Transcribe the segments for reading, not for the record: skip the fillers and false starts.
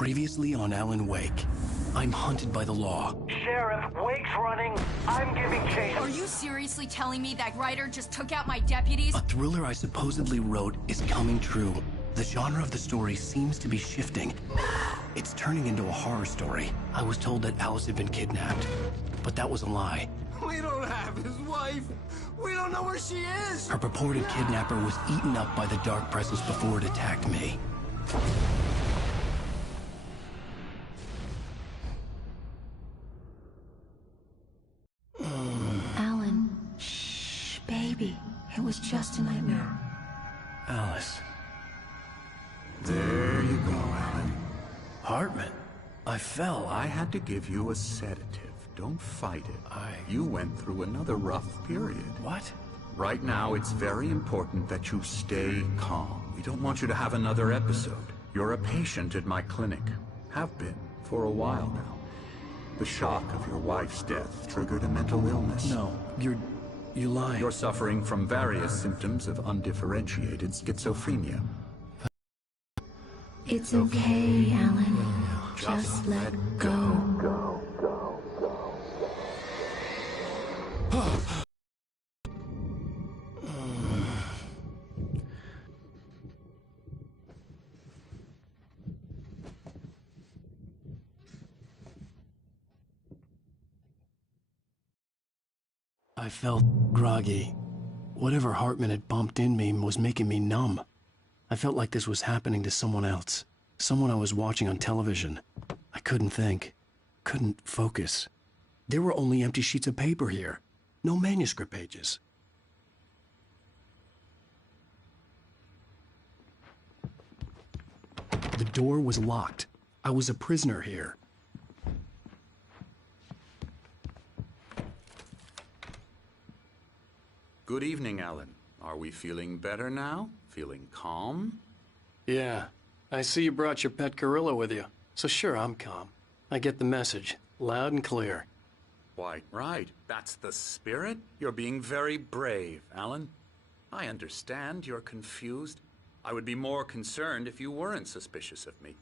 Previously on Alan Wake. I'm hunted by the law. Sheriff, Wake's running. I'm giving chase. Are you seriously telling me that writer just took out my deputies? A thriller I supposedly wrote is coming true. The genre of the story seems to be shifting. It's turning into a horror story. I was told that Alice had been kidnapped, but that was a lie. We don't have his wife. We don't know where she is. Her purported kidnapper was eaten up by the dark presence before it attacked me. Alan, shh, baby. It was just a nightmare. Alice. There you go, Alan. Hartman. I fell. I had to give you a sedative. Don't fight it. You went through another rough period. What? Right now, it's very important that you stay calm. We don't want you to have another episode. You're a patient at my clinic. Have been for a while now. The shock of your wife's death triggered a mental illness. No, you're lying. You're suffering from various symptoms of undifferentiated schizophrenia. It's okay, Alan. Just let go. I felt groggy. Whatever Hartman had bumped in me was making me numb. I felt like this was happening to someone else. Someone I was watching on television. I couldn't think. Couldn't focus. There were only empty sheets of paper here. No manuscript pages. The door was locked. I was a prisoner here. Good evening, Alan. Are we feeling better now? Feeling calm? Yeah. I see you brought your pet gorilla with you. So sure, I'm calm. I get the message. Loud and clear. Why, right. That's the spirit. You're being very brave, Alan. I understand you're confused. I would be more concerned if you weren't suspicious of me.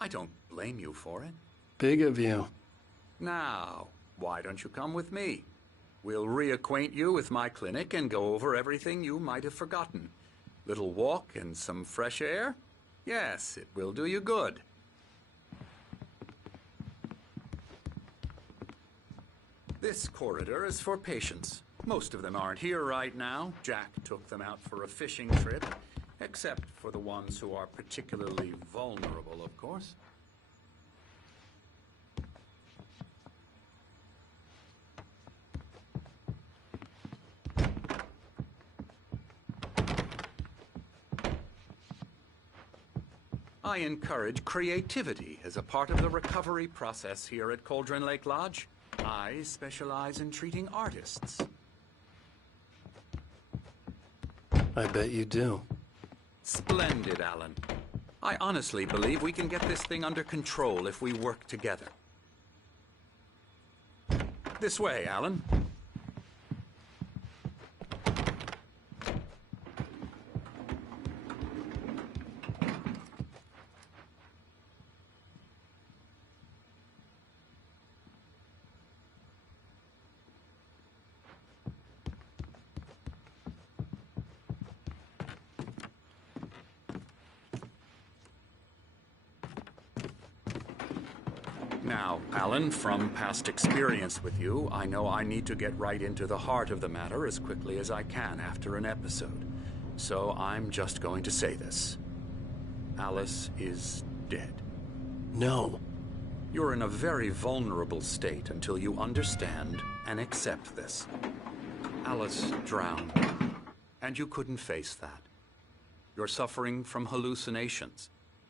I don't blame you for it. Big of you. Now, why don't you come with me? We'll reacquaint you with my clinic and go over everything you might have forgotten. Little walk and some fresh air? Yes, it will do you good. This corridor is for patients. Most of them aren't here right now. Jack took them out for a fishing trip, except for the ones who are particularly vulnerable, of course. I encourage creativity as a part of the recovery process here at Cauldron Lake Lodge. I specialize in treating artists. I bet you do. Splendid, Alan. I honestly believe we can get this thing under control if we work together. This way, Alan. Now, Alan, from past experience with you, I know I need to get right into the heart of the matter as quickly as I can after an episode. So I'm just going to say this. Alice is dead. No. You're in a very vulnerable state until you understand and accept this. Alice drowned, and you couldn't face that. You're suffering from hallucinations,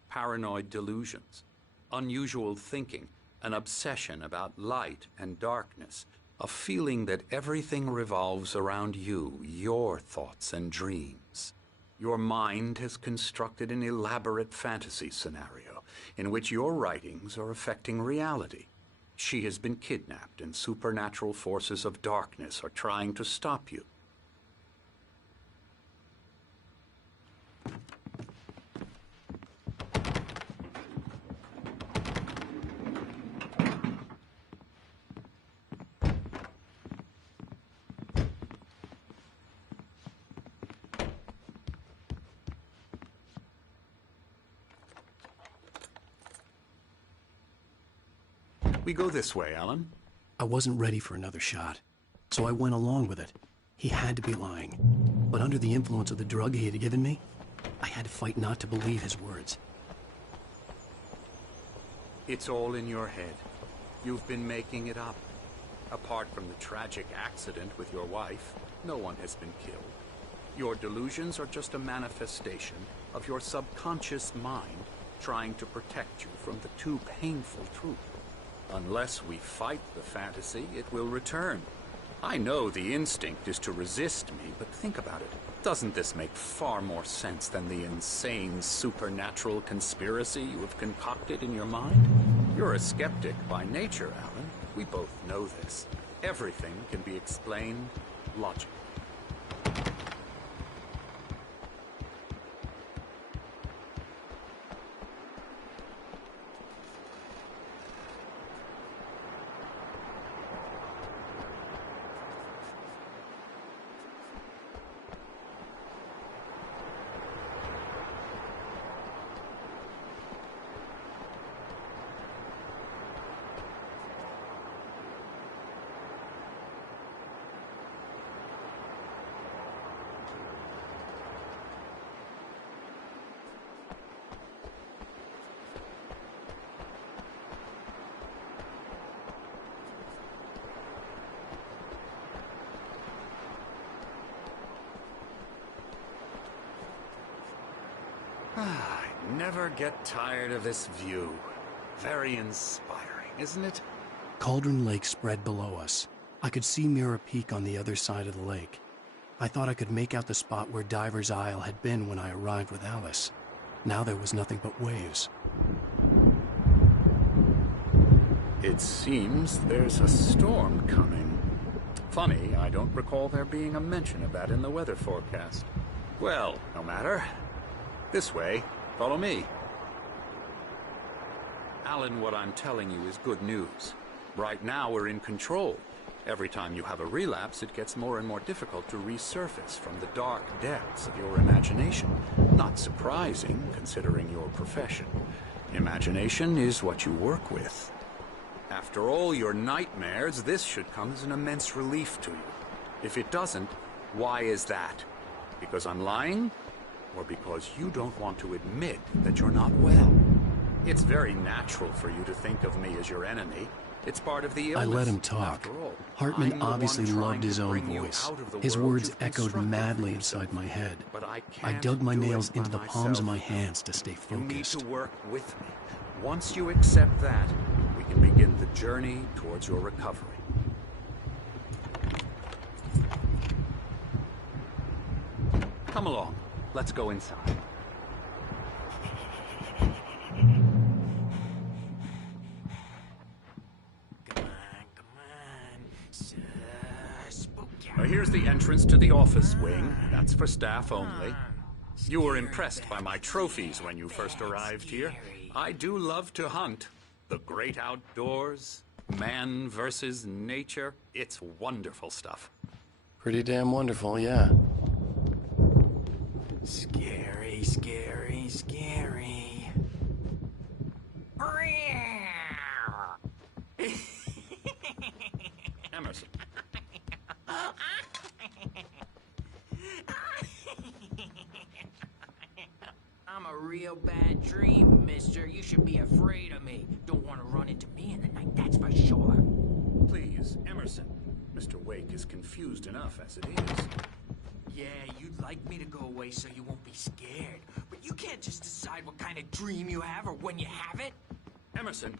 paranoid delusions, unusual thinking, an obsession about light and darkness, a feeling that everything revolves around you, your thoughts and dreams. Your mind has constructed an elaborate fantasy scenario in which your writings are affecting reality. She has been kidnapped, and supernatural forces of darkness are trying to stop you. We go this way, Alan. I wasn't ready for another shot, so I went along with it. He had to be lying. But under the influence of the drug he had given me, I had to fight not to believe his words. It's all in your head. You've been making it up. Apart from the tragic accident with your wife, no one has been killed. Your delusions are just a manifestation of your subconscious mind trying to protect you from the too painful truth. Unless we fight the fantasy, it will return. I know the instinct is to resist me, but think about it. Doesn't this make far more sense than the insane supernatural conspiracy you have concocted in your mind? You're a skeptic by nature, Alan. We both know this. Everything can be explained logically. I never get tired of this view. Very inspiring, isn't it? Cauldron Lake spread below us. I could see Mirror Peak on the other side of the lake. I thought I could make out the spot where Diver's Isle had been when I arrived with Alice. Now there was nothing but waves. It seems there's a storm coming. Funny, I don't recall there being a mention of that in the weather forecast. Well, no matter. This way. Follow me. Alan, what I'm telling you is good news. Right now we're in control. Every time you have a relapse, it gets more and more difficult to resurface from the dark depths of your imagination. Not surprising, considering your profession. Imagination is what you work with. After all your nightmares, this should come as an immense relief to you. If it doesn't, why is that? Because I'm lying? Or because you don't want to admit that you're not well? It's very natural for you to think of me as your enemy. It's part of the illness. I let him talk. Hartman obviously loved his own voice. His words echoed madly inside my head. I dug my nails into the palms of my hands to stay focused. You need to work with me. Once you accept that, we can begin the journey towards your recovery. Come along. Let's go inside. Here's the entrance to the office wing. That's for staff only. You were impressed by my trophies when you first arrived here. I do love to hunt. The great outdoors, man versus nature. It's wonderful stuff. Pretty damn wonderful, yeah. Scary, scary, scary. Emerson. I'm a real bad dream, mister. You should be afraid of me. Don't want to run into me in the night, that's for sure. Please, Emerson. Mr. Wake is confused enough as it is. Yeah, you'd like me to go away so you won't be scared. But you can't just decide what kind of dream you have or when you have it. Emerson.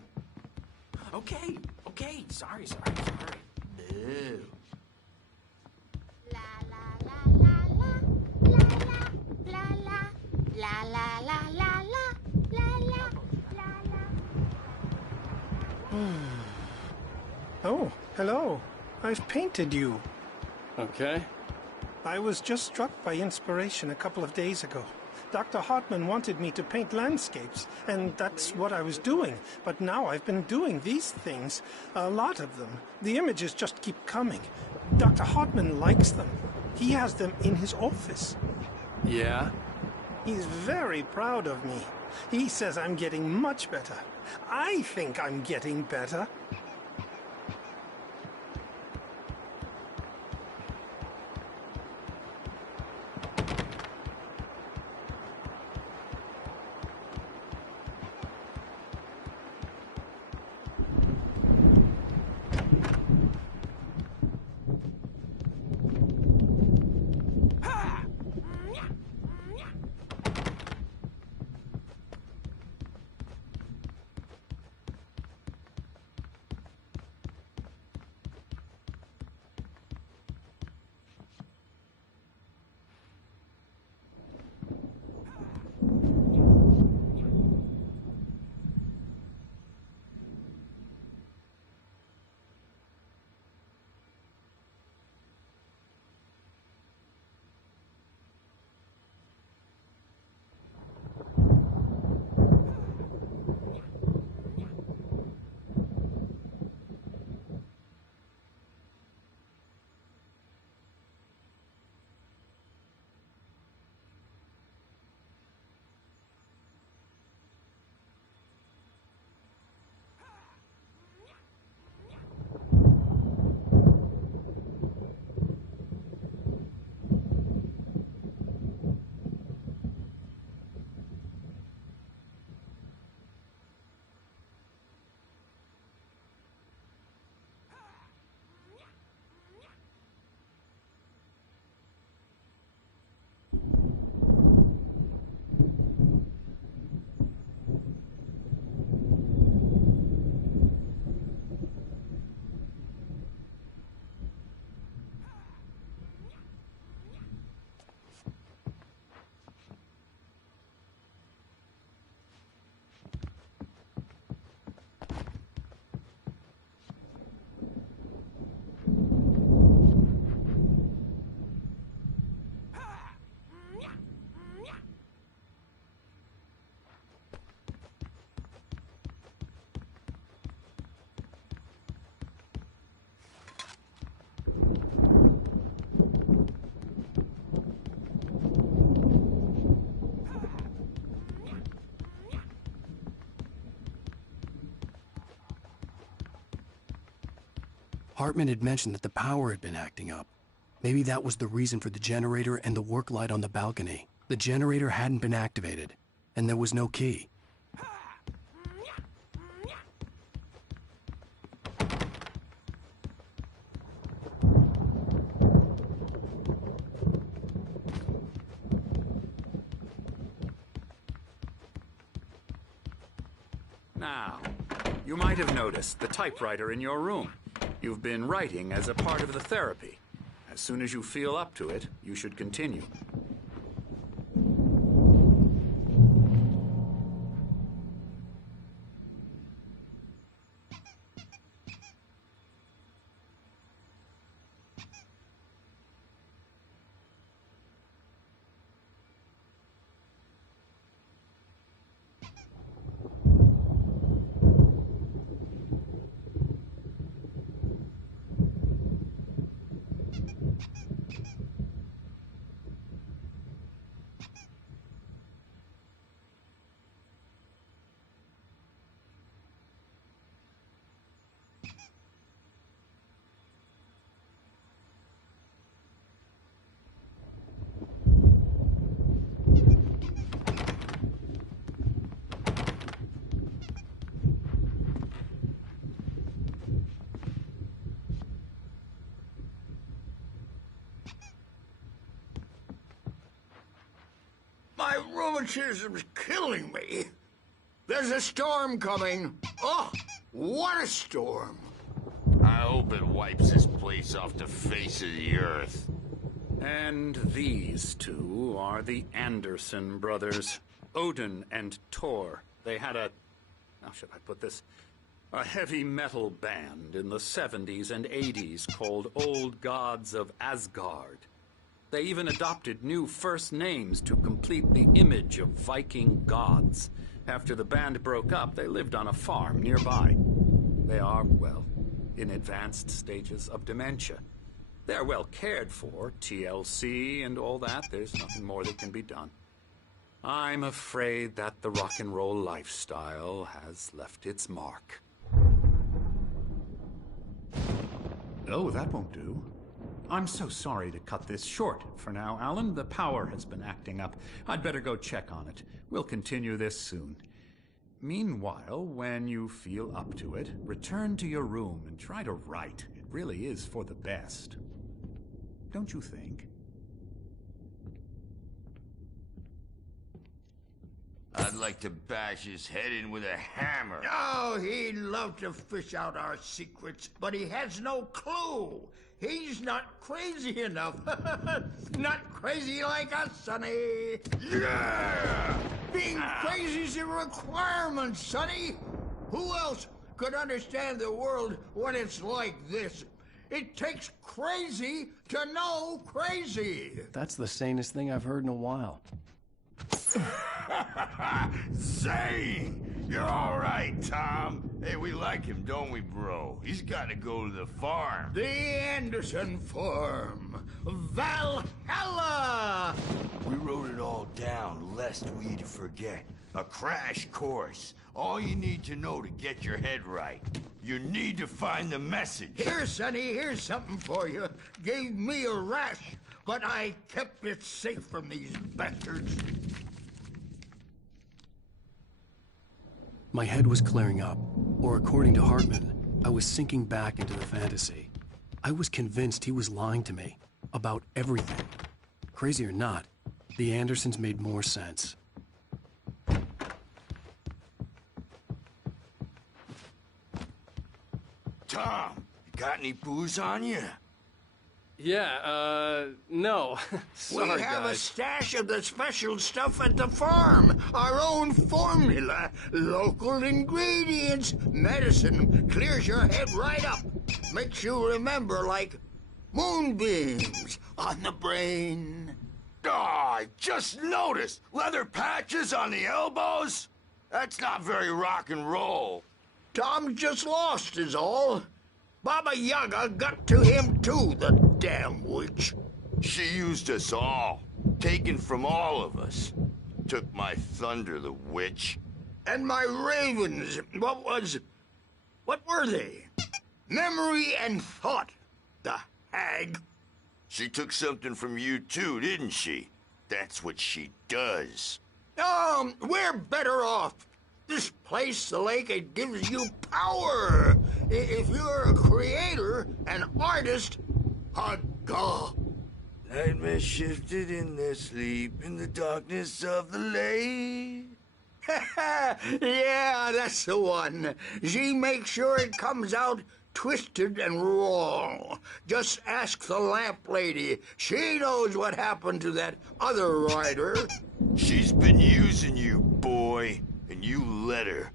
Okay. Sorry. Boo. La la la la la la la la la la la la la. Oh, hello. I've painted you. Okay. I was just struck by inspiration a couple of days ago. Dr. Hartman wanted me to paint landscapes, and that's what I was doing. But now I've been doing these things, a lot of them. The images just keep coming. Dr. Hartman likes them. He has them in his office. Yeah? He's very proud of me. He says I'm getting much better. I think I'm getting better. Hartman had mentioned that the power had been acting up. Maybe that was the reason for the generator and the work light on the balcony. The generator hadn't been activated, and there was no key. Now, you might have noticed the typewriter in your room. You've been writing as a part of the therapy. As soon as you feel up to it, you should continue. My rheumatism's killing me. There's a storm coming. Oh, what a storm. I hope it wipes this place off the face of the earth. And these two are the Anderson brothers, Odin and Thor. They had how should I put this? A heavy metal band in the 70s and 80s called Old Gods of Asgard. They even adopted new first names to complete the image of Viking gods. After the band broke up, they lived on a farm nearby. They are, well, in advanced stages of dementia. They're well cared for, TLC and all that. There's nothing more that can be done. I'm afraid that the rock and roll lifestyle has left its mark. Oh, that won't do. I'm so sorry to cut this short for now, Alan. The power has been acting up. I'd better go check on it. We'll continue this soon. Meanwhile, when you feel up to it, return to your room and try to write. It really is for the best. Don't you think? I'd like to bash his head in with a hammer. Oh, he'd love to fish out our secrets, but he has no clue. He's not crazy enough. Not crazy like us, Sonny. Yeah! Being crazy's a requirement, Sonny. Who else could understand the world when it's like this? It takes crazy to know crazy. That's the sanest thing I've heard in a while. Zane! You're all right, Tom. Hey, we like him, don't we, bro? He's got to go to the farm. The Anderson farm. Valhalla! We wrote it all down, lest we forget. A crash course. All you need to know to get your head right. You need to find the message. Here, Sonny, here's something for you. Gave me a rash, but I kept it safe from these bastards. My head was clearing up, or according to Hartman, I was sinking back into the fantasy. I was convinced he was lying to me about everything. Crazy or not, the Andersons made more sense. Tom, you got any booze on you? Yeah, no. Sorry, we have guys. a stash of the special stuff at the farm. Our own formula. Local ingredients. Medicine clears your head right up. Makes you remember like moonbeams on the brain. Oh, I just noticed. Leather patches on the elbows? That's not very rock and roll. Tom just lost is all. Baba Yaga got to him too, the damn witch. She used us all. Taken from all of us. Took my thunder, the witch. And my ravens. What were they? memory and thought, the hag. She took something from you too, didn't she? That's what she does. We're better off. This place, the lake, it gives you power. If you're a creator, an artist, a god. Nightmare shifted in their sleep in the darkness of the lake. Yeah, that's the one. She makes sure it comes out twisted and raw. Just ask the lamp lady. She knows what happened to that other rider. She's been using you, boy, and you let her.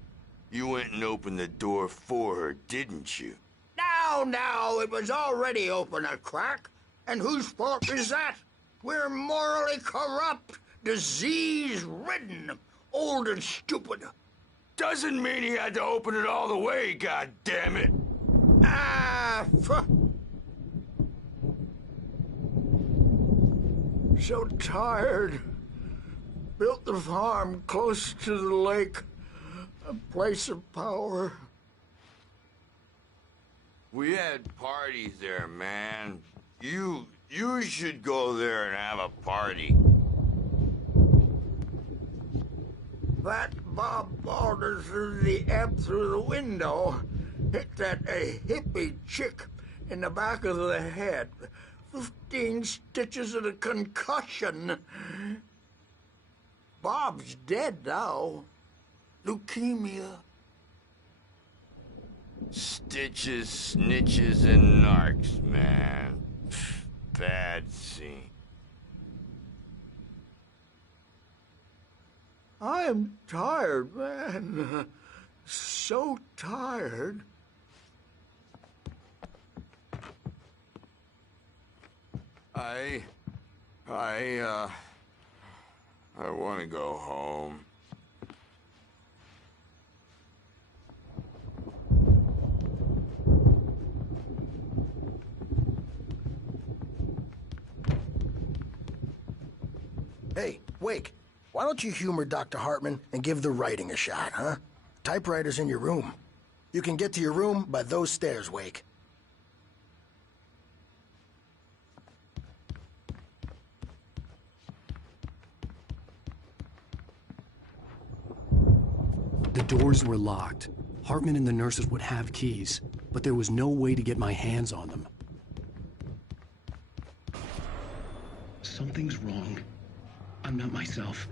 You went and opened the door for her, didn't you? Now, it was already open a crack. And whose fault is that? We're morally corrupt, disease-ridden, old and stupid. Doesn't mean he had to open it all the way, goddammit. So tired. Built the farm close to the lake, a place of power. We had parties there, man. You should go there and have a party. That Bob Balder threw the ebb through the window. Hit that hippie chick in the back of the head. 15 stitches and a concussion. Bob's dead now. Leukemia. Stitches, snitches, and narcs, man. Bad scene. I am tired, man. So tired. I want to go home. Hey, Wake, why don't you humor Dr. Hartman and give the writing a shot, huh? Typewriter's in your room. You can get to your room by those stairs, Wake. The doors were locked. Hartman and the nurses would have keys, but there was no way to get my hands on them. Something's wrong. I'm not myself.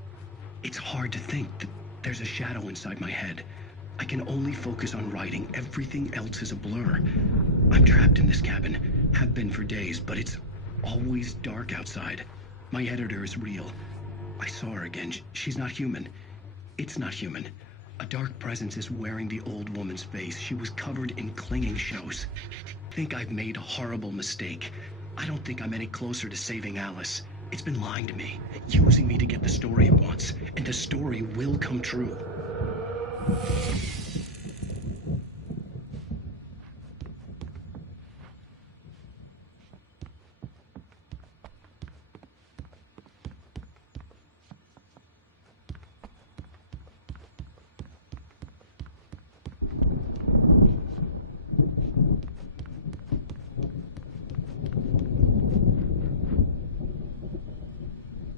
It's hard to think that there's a shadow inside my head. I can only focus on writing. Everything else is a blur. I'm trapped in this cabin. Have been for days, but it's always dark outside. My editor is real. I saw her again. She's not human. It's not human. A dark presence is wearing the old woman's face. She was covered in clinging shadows. I think I've made a horrible mistake. I don't think I'm any closer to saving Alice. It's been lying to me, using me to get the story it wants, and the story will come true.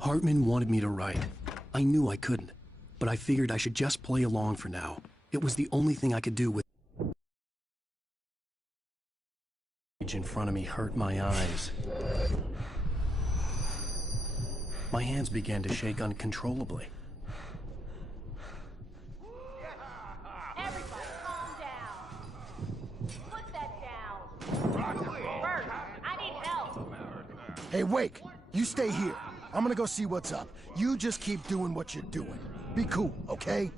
Hartman wanted me to write. I knew I couldn't, but I figured I should just play along for now. It was the only thing I could do with... in front of me hurt my eyes. My hands began to shake uncontrollably. Everybody calm down. Put that down. Bert, I need help. Hey, Wake, you stay here. I'm gonna go see what's up. You just keep doing what you're doing. Be cool, okay?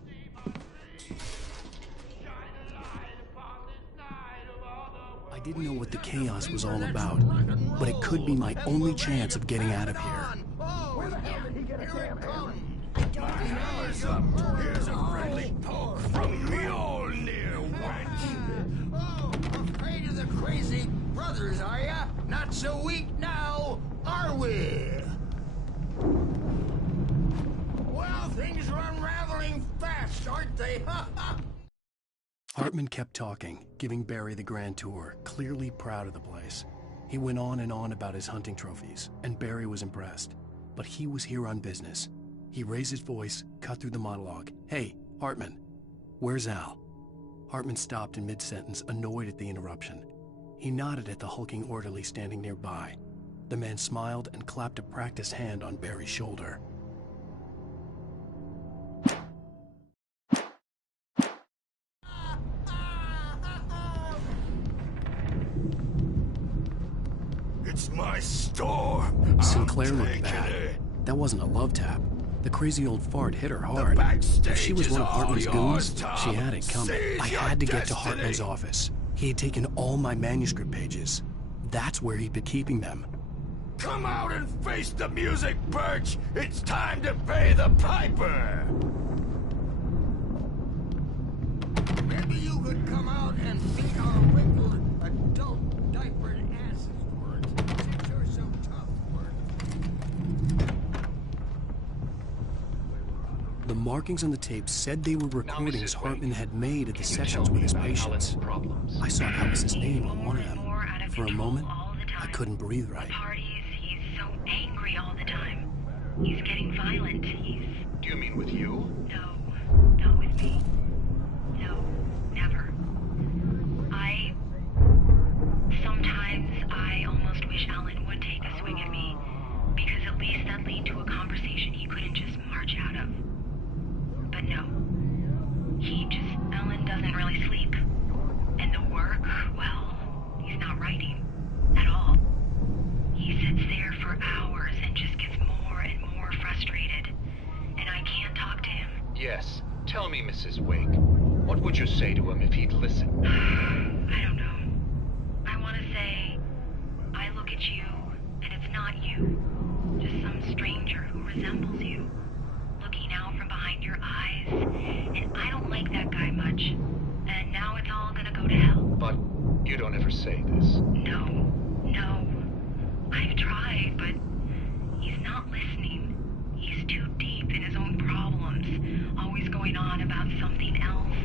I didn't know what the chaos was all about, but it could be my only chance of getting out of here. Where the hell did he get a damn hammer? Here's a friendly poke from the old near wench. Oh, afraid of the crazy brothers, are ya? Not so weak now, are we? Well, things are unraveling fast, aren't they? Hartman kept talking, giving Barry the grand tour, clearly proud of the place. He went on and on about his hunting trophies, and Barry was impressed. But he was here on business. He raised his voice, cut through the monologue. "Hey, Hartman, where's Al?" Hartman stopped in mid-sentence, annoyed at the interruption. He nodded at the hulking orderly standing nearby. The man smiled and clapped a practiced hand on Barry's shoulder. It's my store. Sinclair looked bad. That wasn't a love tap. The crazy old fart hit her hard. If she was one of Hartman's goons, she had it coming. I had to get to Hartman's office. He had taken all my manuscript pages. That's where he'd been keeping them. Come out and face the music, Birch! It's time to pay the piper! Maybe you could come out and meet our wrinkled, adult, diapered asses words, since you're so tough words. The markings on the tape said they were recordings Hartman had made at the sessions with his patients. I saw Alice's name on one of them. For a moment, I couldn't breathe right. He's so angry all the time. He's getting violent. Do you mean with you? No, not with me. No, never. Sometimes I almost wish Alan would take a swing at me, because at least that'd lead to a conversation he couldn't just march out of. But no. Alan doesn't really sleep. And the work, well, he's not writing at all. He sits there for hours and just gets more and more frustrated. And I can't talk to him. Yes. Tell me, Mrs. Wake. What would you say to him if he'd listen? I don't know. I want to say, I look at you, and it's not you. Just some stranger who resembles you. Looking out from behind your eyes. And I don't like that guy much. And now it's all gonna go to hell. But you don't ever say this. No. I've tried, but he's not listening. He's too deep in his own problems, always going on about something else.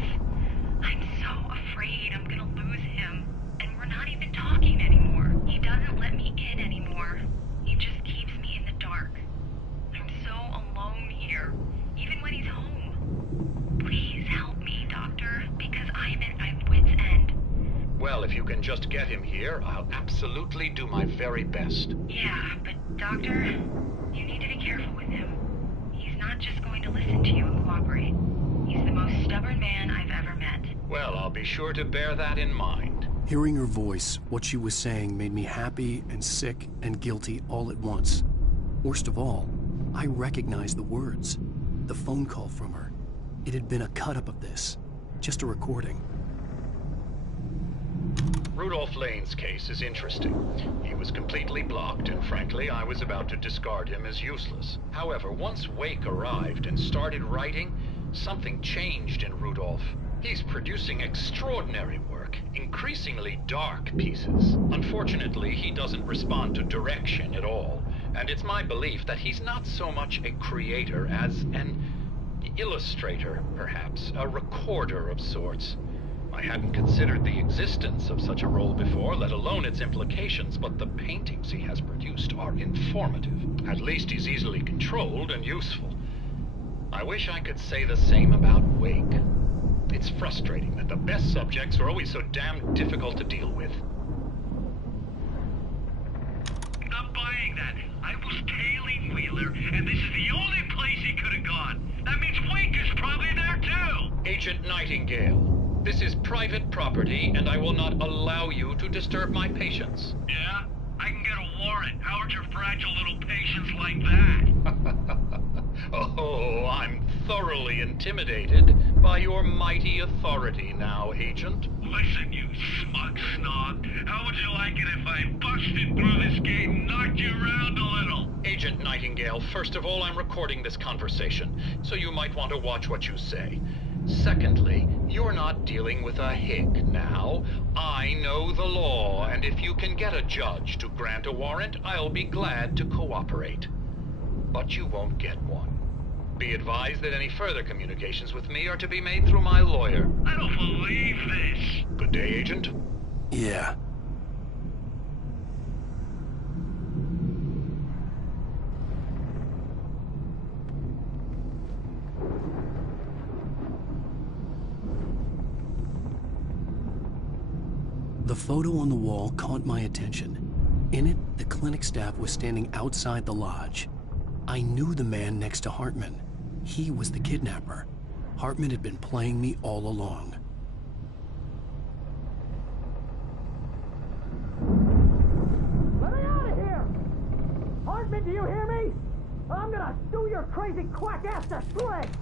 I'm so afraid I'm gonna lose him, and we're not even talking anymore. He doesn't let me in anymore. He just keeps me in the dark. I'm so alone here, even when he's home. Please help me, Doctor, because I'm at my wit's end. Well, if you can just get him here, I'll absolutely do my very best. Yeah, but Doctor, you need to be careful with him. He's not just going to listen to you and cooperate. He's the most stubborn man I've ever met. Well, I'll be sure to bear that in mind. Hearing her voice, what she was saying made me happy and sick and guilty all at once. Worst of all, I recognized the words. The phone call from her. It had been a cut-up of this. Just a recording. Rudolph Lane's case is interesting. He was completely blocked, and frankly, I was about to discard him as useless. However, once Wake arrived and started writing, something changed in Rudolph. He's producing extraordinary work, increasingly dark pieces. Unfortunately, he doesn't respond to direction at all, and it's my belief that he's not so much a creator as an illustrator, perhaps, a recorder of sorts. I hadn't considered the existence of such a role before, let alone its implications, but the paintings he has produced are informative. At least he's easily controlled and useful. I wish I could say the same about Wake. It's frustrating that the best subjects are always so damn difficult to deal with. Not buying that. I was tailing Wheeler, and this is the only place he could have gone. That means Wake is probably there too! Agent Nightingale. This is private property, and I will not allow you to disturb my patients. Yeah? I can get a warrant. How are your fragile little patients like that? Oh, I'm thoroughly intimidated by your mighty authority now, Agent. Listen, you smug snob. How would you like it if I busted through this gate and knocked you around a little? Agent Nightingale, first of all, I'm recording this conversation, so you might want to watch what you say. Secondly, you're not dealing with a hick now. I know the law, and if you can get a judge to grant a warrant, I'll be glad to cooperate. But you won't get one. Be advised that any further communications with me are to be made through my lawyer. I don't believe this. Good day, Agent. Yeah. The photo on the wall caught my attention. In it, the clinic staff was standing outside the lodge. I knew the man next to Hartman. He was the kidnapper. Hartman had been playing me all along. Let me out of here! Hartman, do you hear me? I'm gonna sue your crazy quack ass to shreds!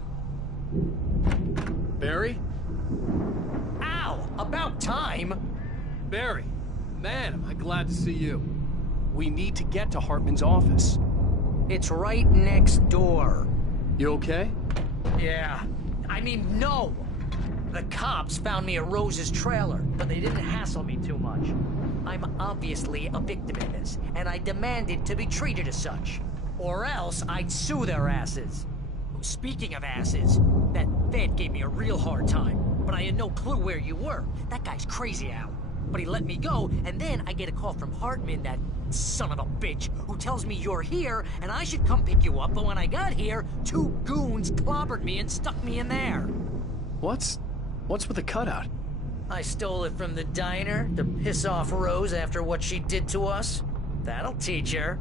Barry? Ow! About time! Barry, man, am I glad to see you. We need to get to Hartman's office. It's right next door. You okay? Yeah. I mean, no! The cops found me at Rose's trailer, but they didn't hassle me too much. I'm obviously a victim in this, and I demanded to be treated as such. Or else I'd sue their asses. Speaking of asses, that Fed gave me a real hard time, but I had no clue where you were. That guy's crazy, Al. But he let me go, and then I get a call from Hartman, that son of a bitch, who tells me you're here, and I should come pick you up, but when I got here, 2 goons clobbered me and stuck me in there. What's with the cutout? I stole it from the diner to piss off Rose after what she did to us. That'll teach her.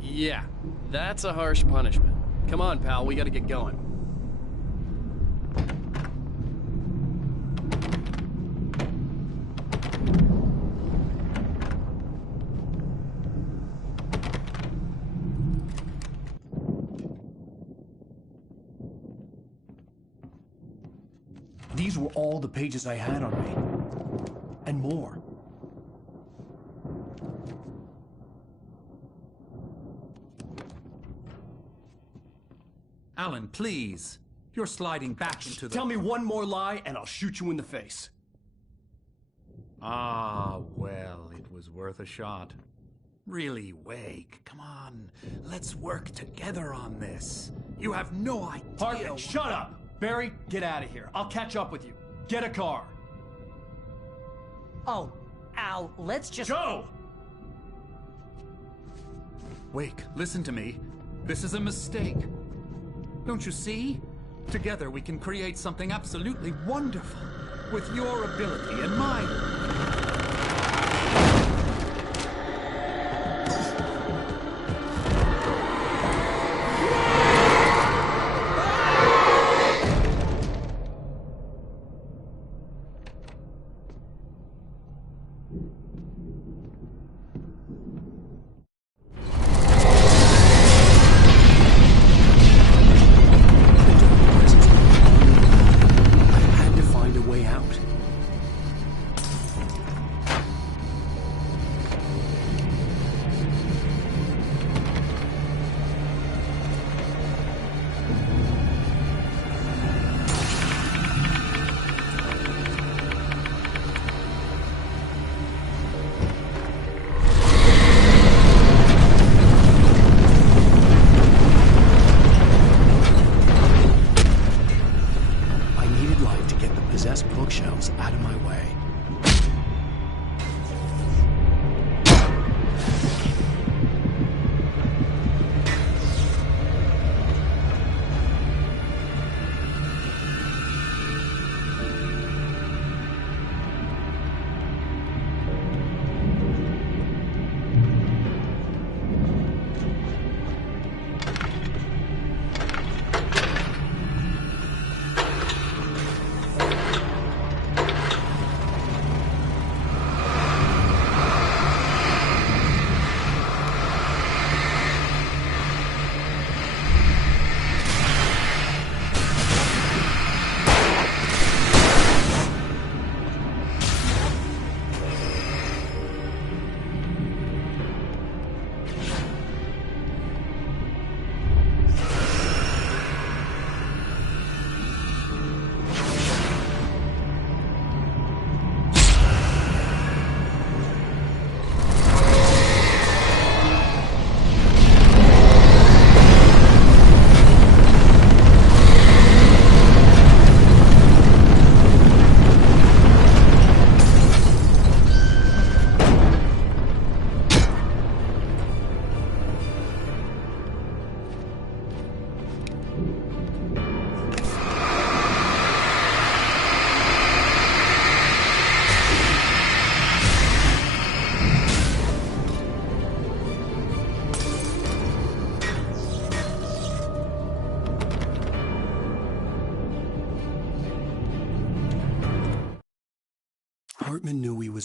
Yeah, that's a harsh punishment. Come on, pal, we gotta get going. These were all the pages I had on me. And more. Alan, please. You're sliding back into the... Tell me one more lie and I'll shoot you in the face. Ah, well, it was worth a shot. Really, Wake, come on. Let's work together on this. You have no idea... Hartman, shut up! Barry, get out of here. I'll catch up with you. Get a car. Oh, Al, let's just... Go! Wake, listen to me. This is a mistake. Don't you see? Together we can create something absolutely wonderful. With your ability and mine.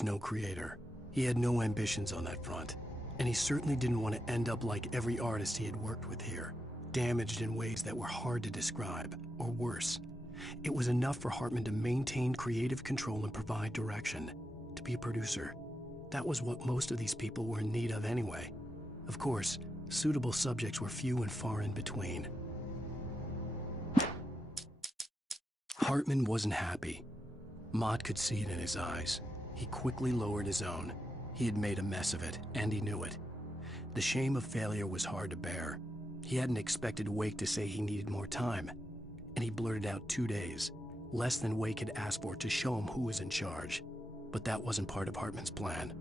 was no creator. He had no ambitions on that front, and he certainly didn't want to end up like every artist he had worked with here, damaged in ways that were hard to describe, or worse. It was enough for Hartman to maintain creative control and provide direction, to be a producer. That was what most of these people were in need of anyway. Of course, suitable subjects were few and far in between. Hartman wasn't happy. Mott could see it in his eyes. He quickly lowered his own. He had made a mess of it, and he knew it. The shame of failure was hard to bear. He hadn't expected Wake to say he needed more time, and he blurted out 2 days, less than Wake had asked for, to show him who was in charge. But that wasn't part of Hartman's plan.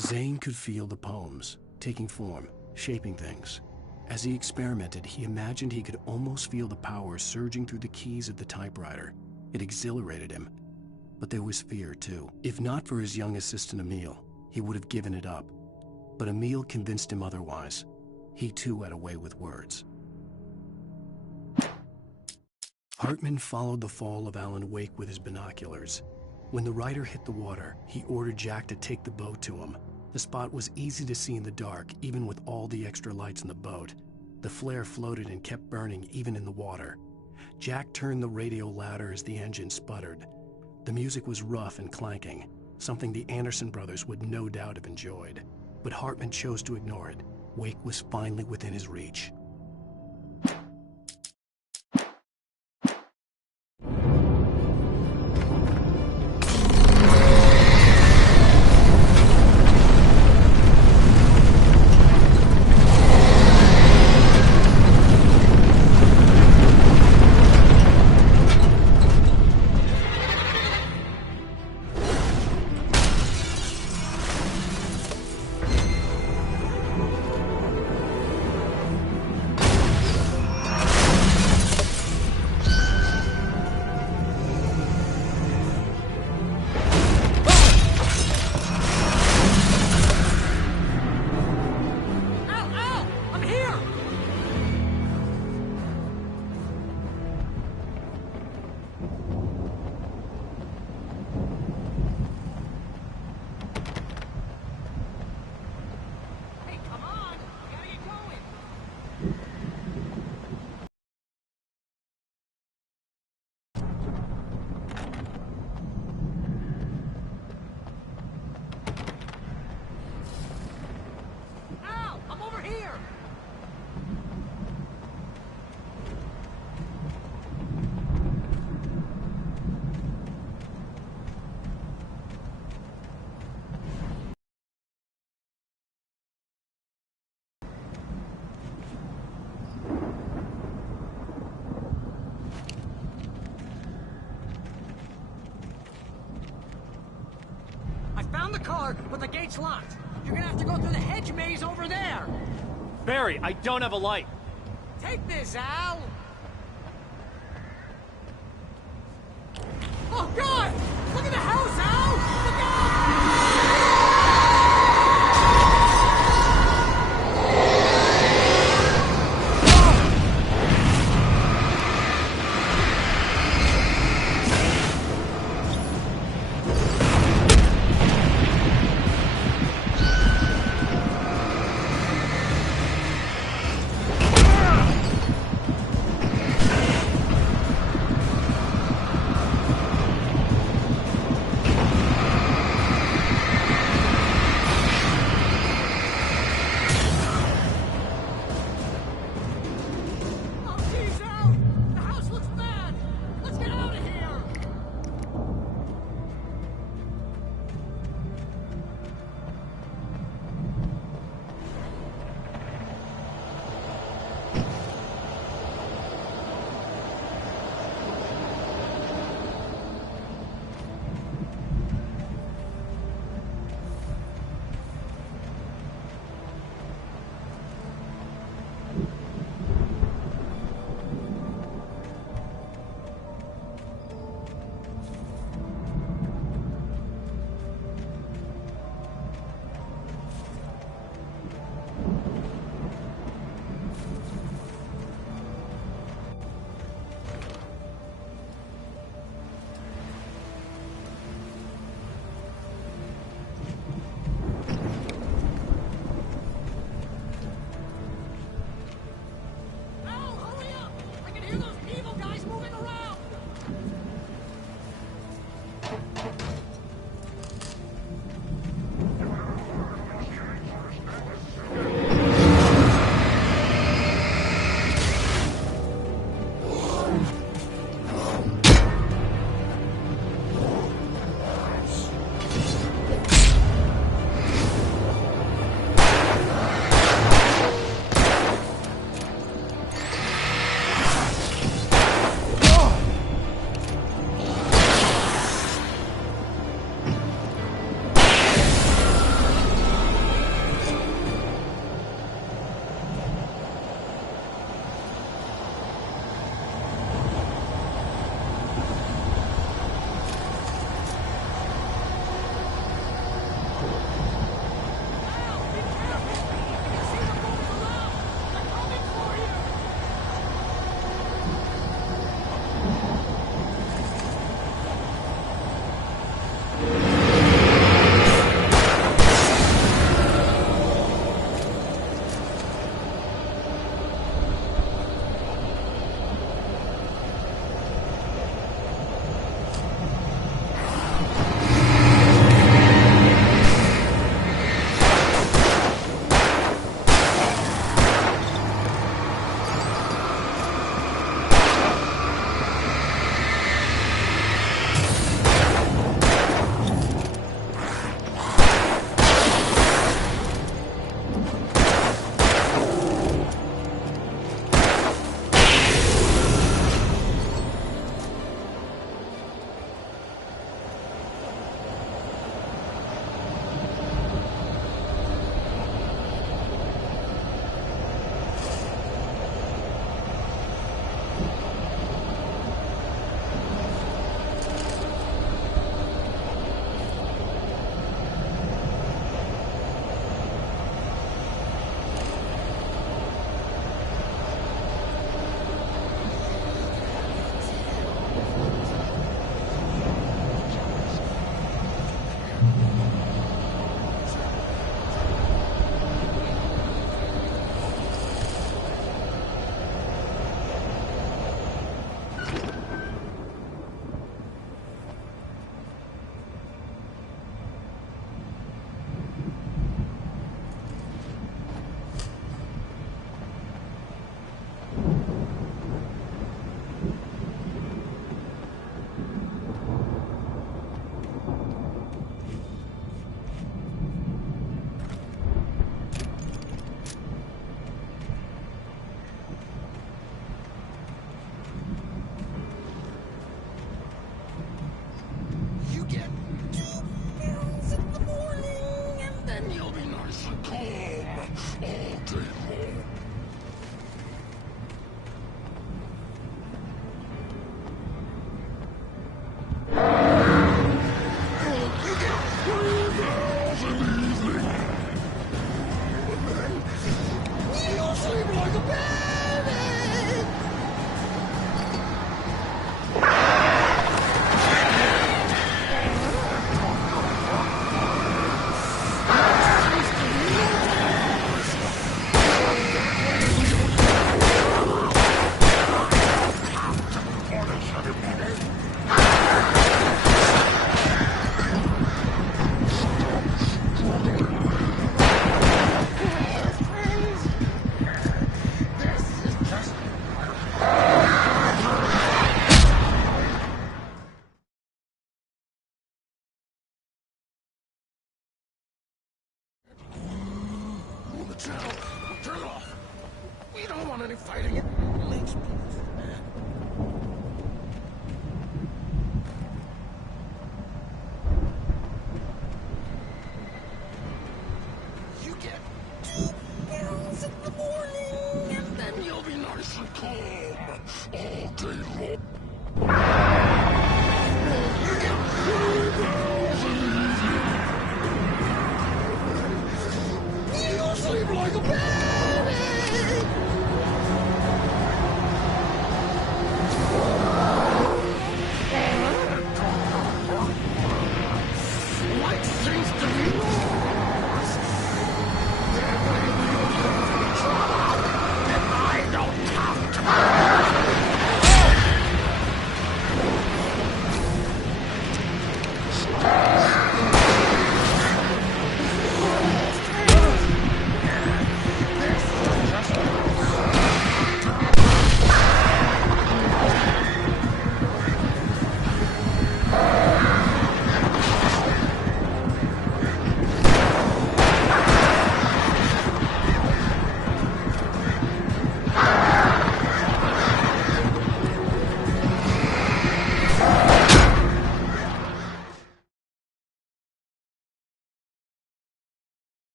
Zane could feel the poems, taking form, shaping things. As he experimented, he imagined he could almost feel the power surging through the keys of the typewriter. It exhilarated him. But there was fear, too. If not for his young assistant Emil, he would have given it up. But Emil convinced him otherwise. He too had a way with words. Hartman followed the fall of Alan Wake with his binoculars. When the rider hit the water, he ordered Jack to take the boat to him. The spot was easy to see in the dark, even with all the extra lights in the boat. The flare floated and kept burning even in the water. Jack turned the radio louder as the engine sputtered. The music was rough and clanking, something the Anderson brothers would no doubt have enjoyed. But Hartman chose to ignore it. Wake was finally within his reach. Found the car, but the gate's locked. You're gonna have to go through the hedge maze over there. Barry, I don't have a light. Take this, Al. Oh, God! Look at the house, Al! Look out!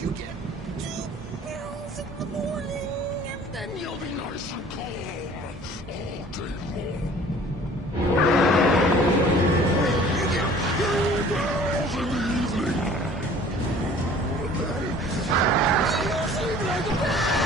You get 2 pills in the morning, and then you'll be nice and calm all day long. You get 2 pills in the evening, and then you'll sleep like a baby.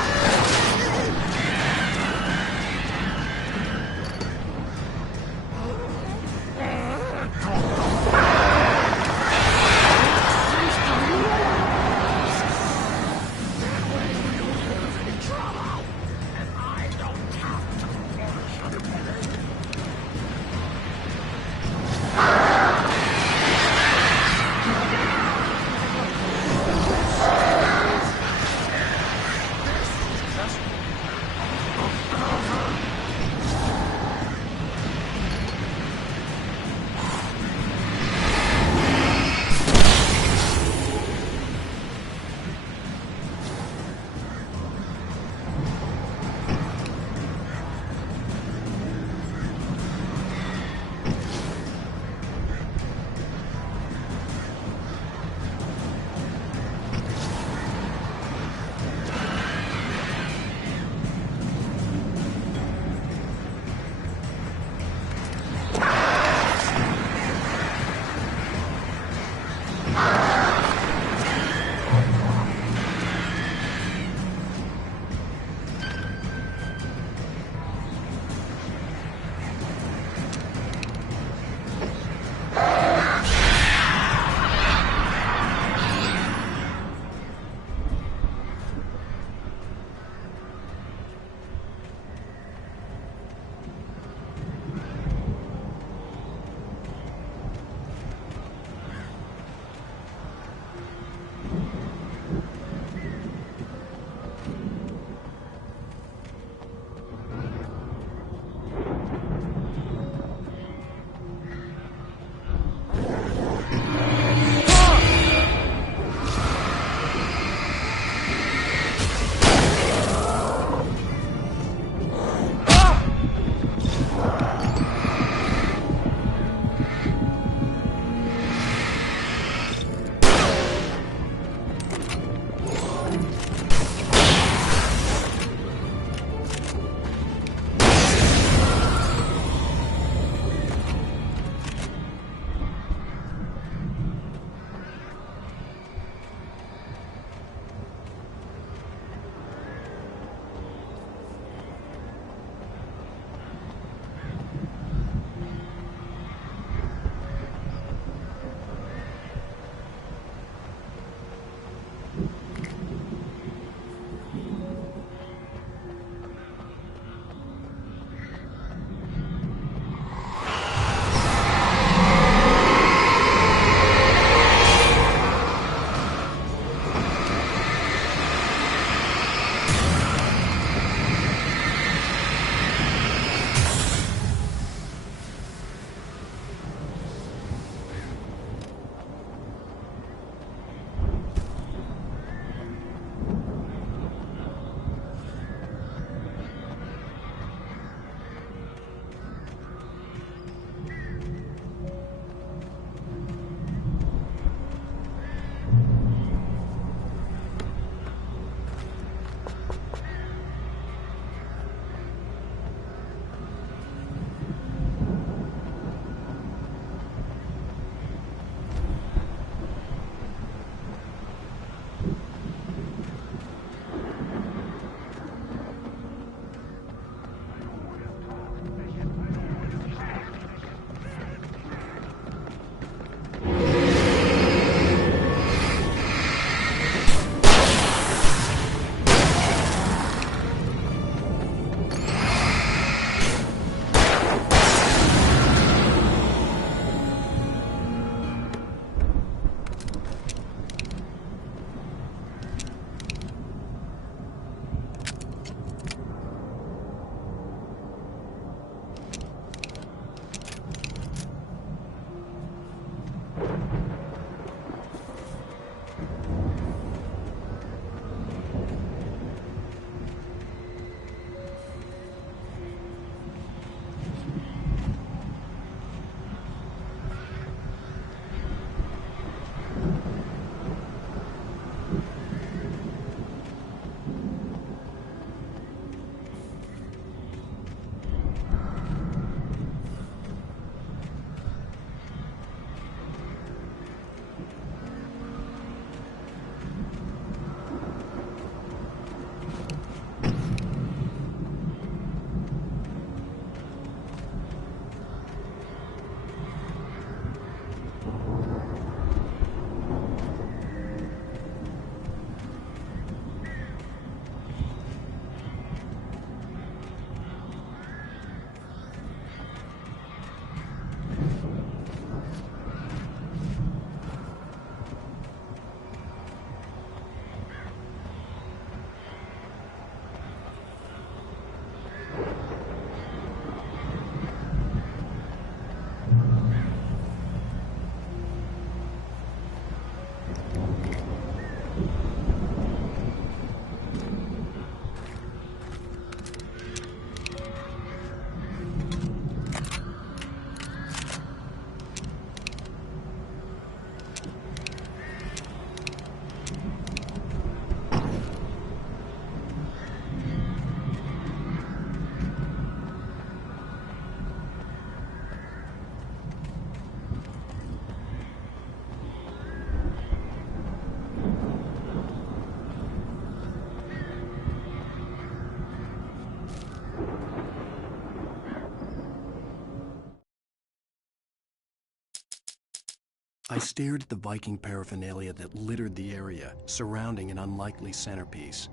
I stared at the Viking paraphernalia that littered the area, surrounding an unlikely centerpiece.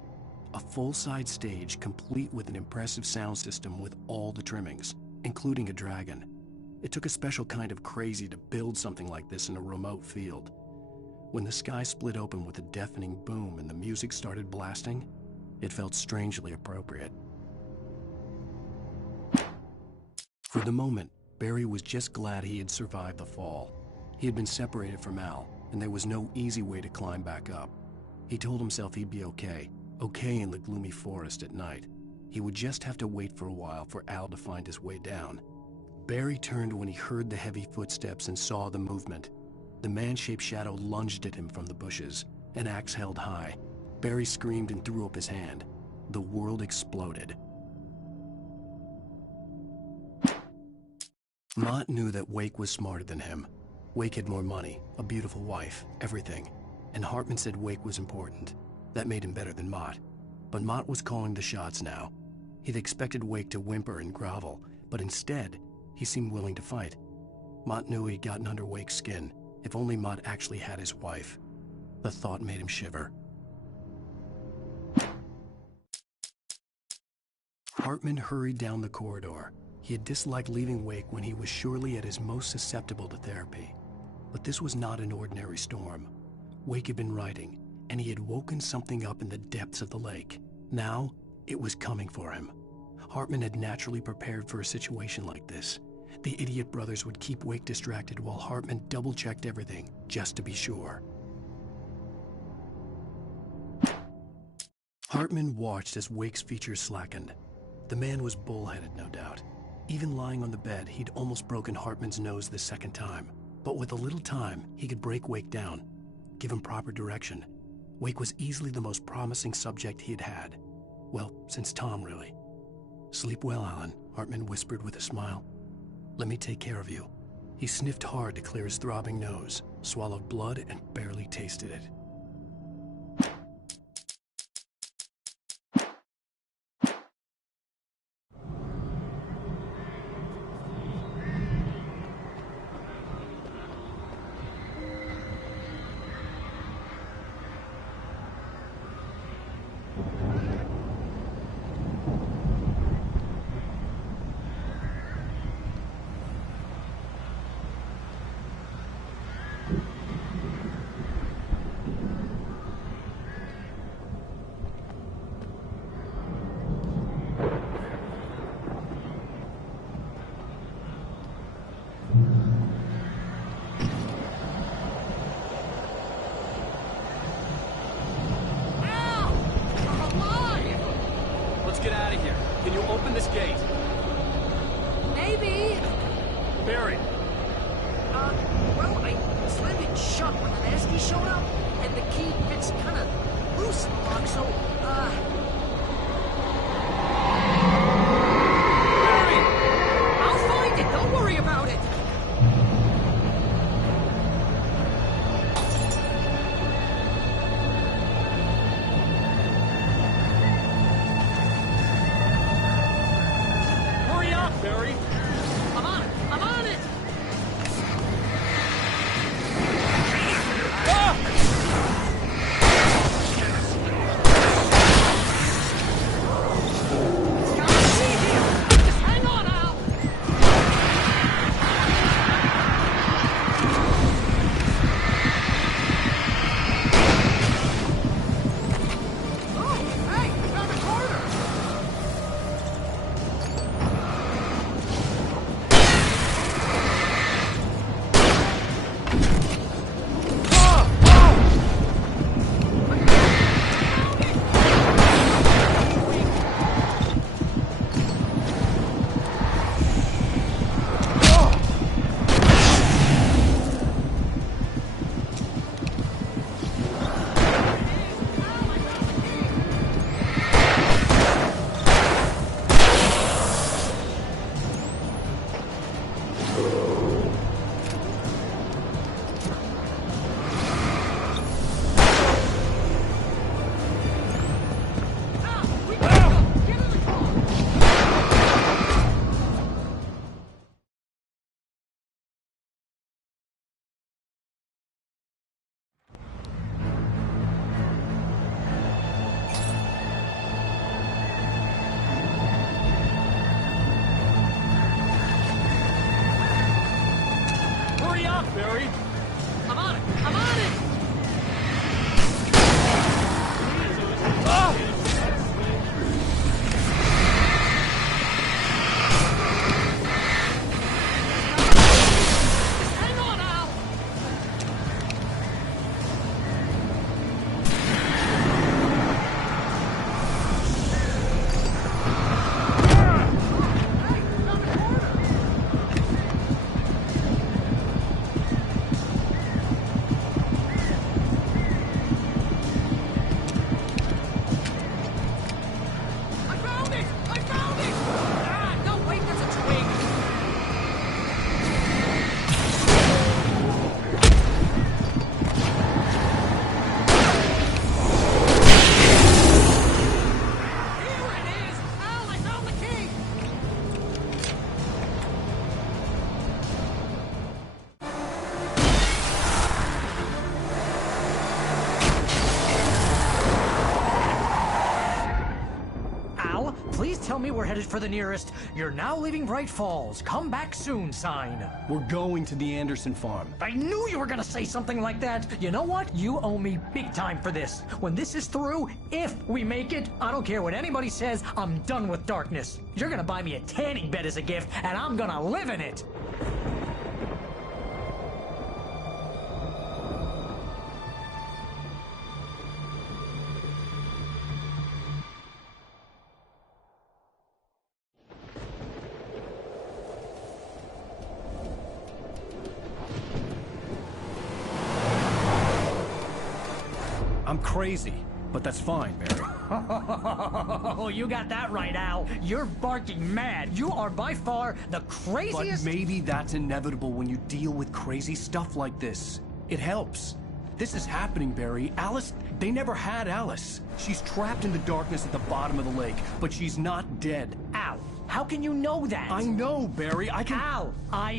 A full-size stage complete with an impressive sound system with all the trimmings, including a dragon. It took a special kind of crazy to build something like this in a remote field. When the sky split open with a deafening boom and the music started blasting, it felt strangely appropriate. For the moment, Barry was just glad he had survived the fall. He had been separated from Al, and there was no easy way to climb back up. He told himself he'd be okay in the gloomy forest at night. He would just have to wait for a while for Al to find his way down. Barry turned when he heard the heavy footsteps and saw the movement. The man-shaped shadow lunged at him from the bushes, an axe held high. Barry screamed and threw up his hand. The world exploded. Mott knew that Wake was smarter than him. Wake had more money, a beautiful wife, everything. And Hartman said Wake was important. That made him better than Mott. But Mott was calling the shots now. He'd expected Wake to whimper and grovel, but instead, he seemed willing to fight. Mott knew he'd gotten under Wake's skin. If only Mott actually had his wife. The thought made him shiver. Hartman hurried down the corridor. He had disliked leaving Wake when he was surely at his most susceptible to therapy. But this was not an ordinary storm. Wake had been writing, and he had woken something up in the depths of the lake. Now, it was coming for him. Hartman had naturally prepared for a situation like this. The idiot brothers would keep Wake distracted while Hartman double-checked everything, just to be sure. Hartman watched as Wake's features slackened. The man was bullheaded, no doubt. Even lying on the bed, he'd almost broken Hartman's nose the second time. But with a little time, he could break Wake down, give him proper direction. Wake was easily the most promising subject he had had. Well, since Tom, really. "Sleep well, Alan," Hartman whispered with a smile. "Let me take care of you." He sniffed hard to clear his throbbing nose, swallowed blood, and barely tasted it. Get out of here. Can you open this gate? Maybe. Barry. Well, I slammed it shut when the nasty showed up, and the key fits kind of loose in the lock, so, Barry! I'll find it, don't worry about it! Barry? I'm on it! I'm on it! Ah! Gotta see here! Just hang on, Al! Oh, hey, I found a corner! please tell me we're headed for the nearest "You're now leaving Bright Falls. Come back soon" sign. We're going to the Anderson farm. I knew you were gonna say something like that. You know what? You owe me big time for this. When this is through, if we make it, I don't care what anybody says, I'm done with darkness. You're gonna buy me a tanning bed as a gift, and I'm gonna live in it. I'm crazy, but that's fine, Barry. Oh, you got that right, Al. You're barking mad. You are by far the craziest... But maybe that's inevitable when you deal with crazy stuff like this. It helps. This is happening, Barry. Alice, they never had Alice. She's trapped in the darkness at the bottom of the lake, but she's not dead. Al, how can you know that? I know, Barry. I can... Al,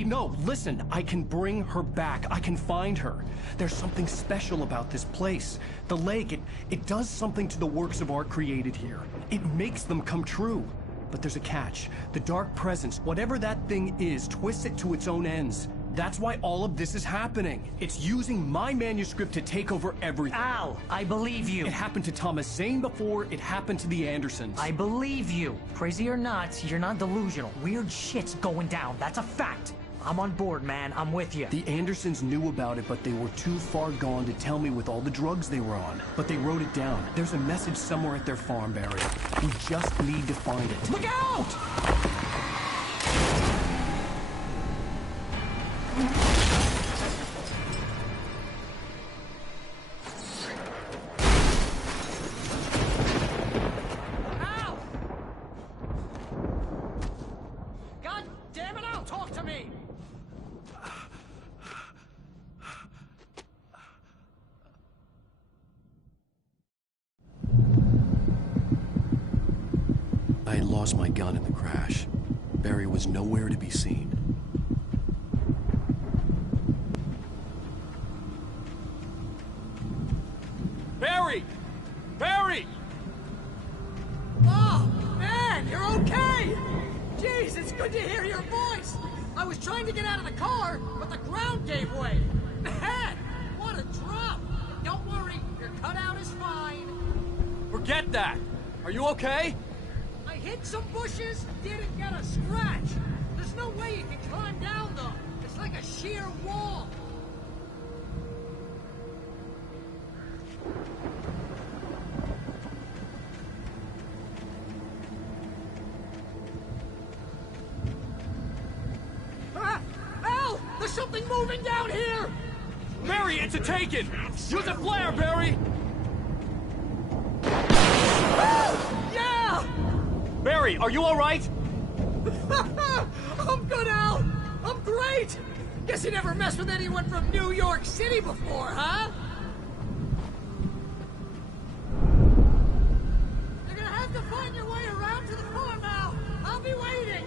No, listen. I can bring her back. I can find her. There's something special about this place. The lake, it does something to the works of art created here. It makes them come true. But there's a catch. The dark presence, whatever that thing is, twists it to its own ends. That's why all of this is happening. It's using my manuscript to take over everything. Al, I believe you. It happened to Thomas Zane before, it happened to the Andersons. I believe you. Crazy or not, you're not delusional. Weird shit's going down. That's a fact. I'm on board, man. I'm with you. The Andersons knew about it, but they were too far gone to tell me with all the drugs they were on. But they wrote it down. There's a message somewhere at their farm, Barry. We just need to find it. Look out! Al! God damn it, Al, talk to me! I had lost my gun in the crash. Barry was nowhere to be seen. Barry! Barry! Oh, man, you're okay! Jeez, it's good to hear your voice! I was trying to get out of the car, but the ground gave way! Man, what a drop! Don't worry, your cutout is fine. Forget that! Are you okay? I hit some bushes, didn't get a scratch. There's no way you can climb down, though. It's like a sheer wall. Ah! Al! There's something moving down here! Barry, it's a taken! Use a flare, Barry! Yeah! Barry, are you alright? I'm good, Al! I'm great! Guess you never messed with anyone from New York City before, huh? You're gonna have to find your way around to the farm now. I'll be waiting.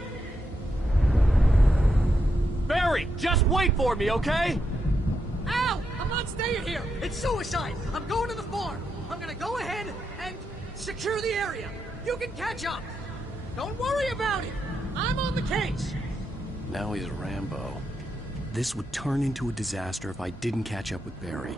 Barry, just wait for me, okay? Al! I'm not staying here! It's suicide! I'm going to the farm! I'm gonna go ahead and secure the area. You can catch up. Don't worry about it. I'm on the case. Now he's Rambo. This would turn into a disaster if I didn't catch up with Barry.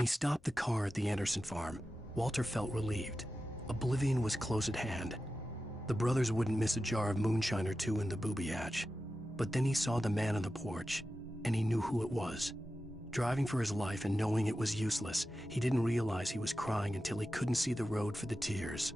When he stopped the car at the Anderson farm, Walter felt relieved. Oblivion was close at hand. The brothers wouldn't miss a jar of moonshine or two in the booby hatch. But then he saw the man on the porch, and he knew who it was. Driving for his life and knowing it was useless, he didn't realize he was crying until he couldn't see the road for the tears.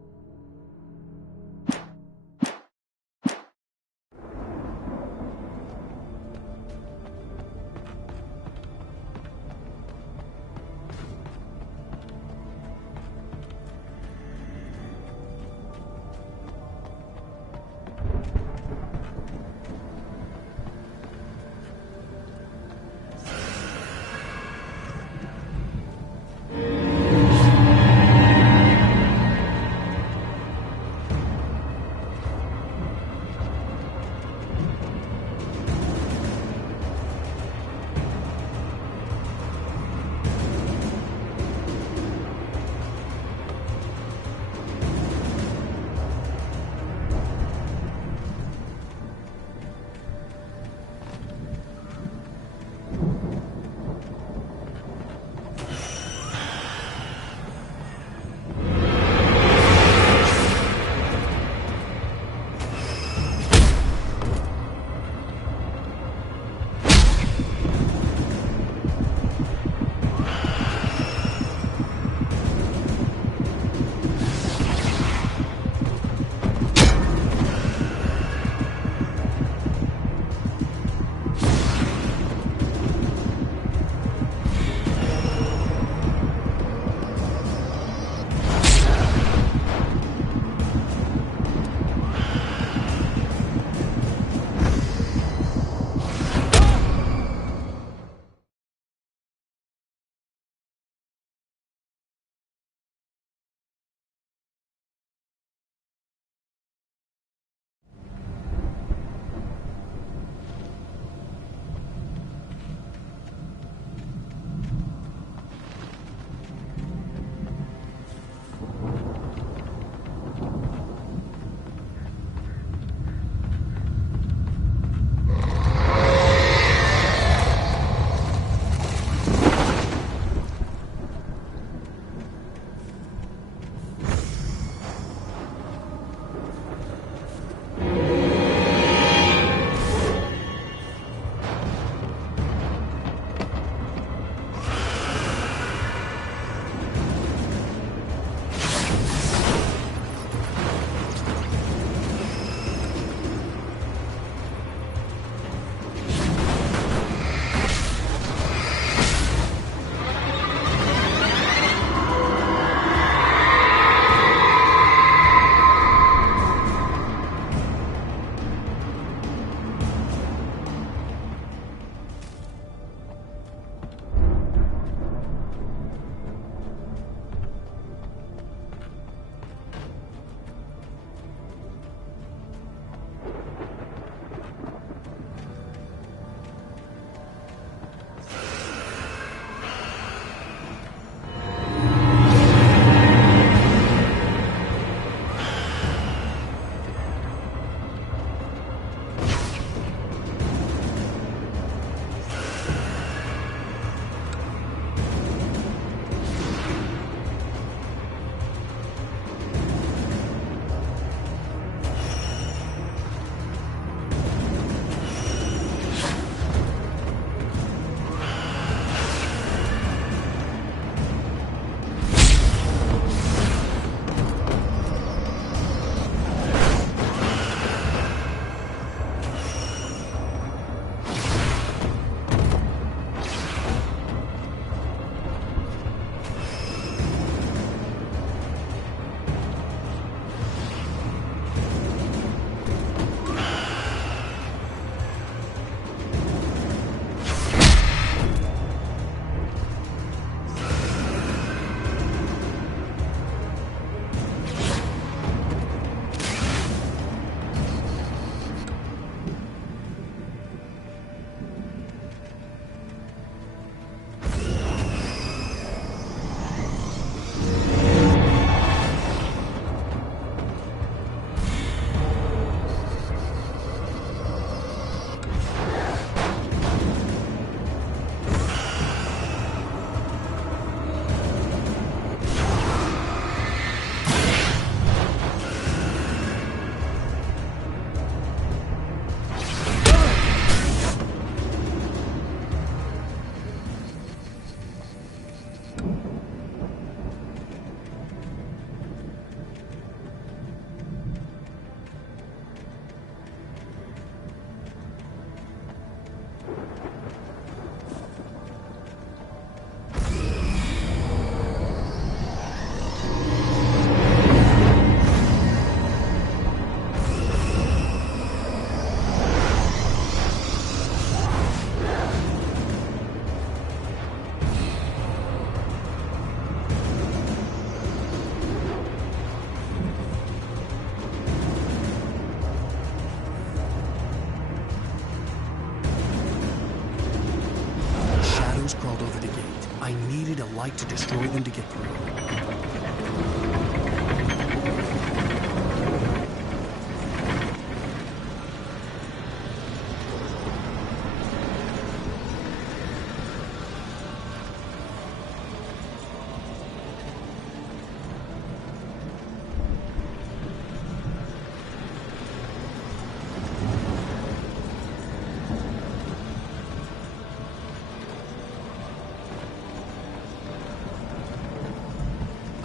over the gate. I needed a light to destroy them to get through.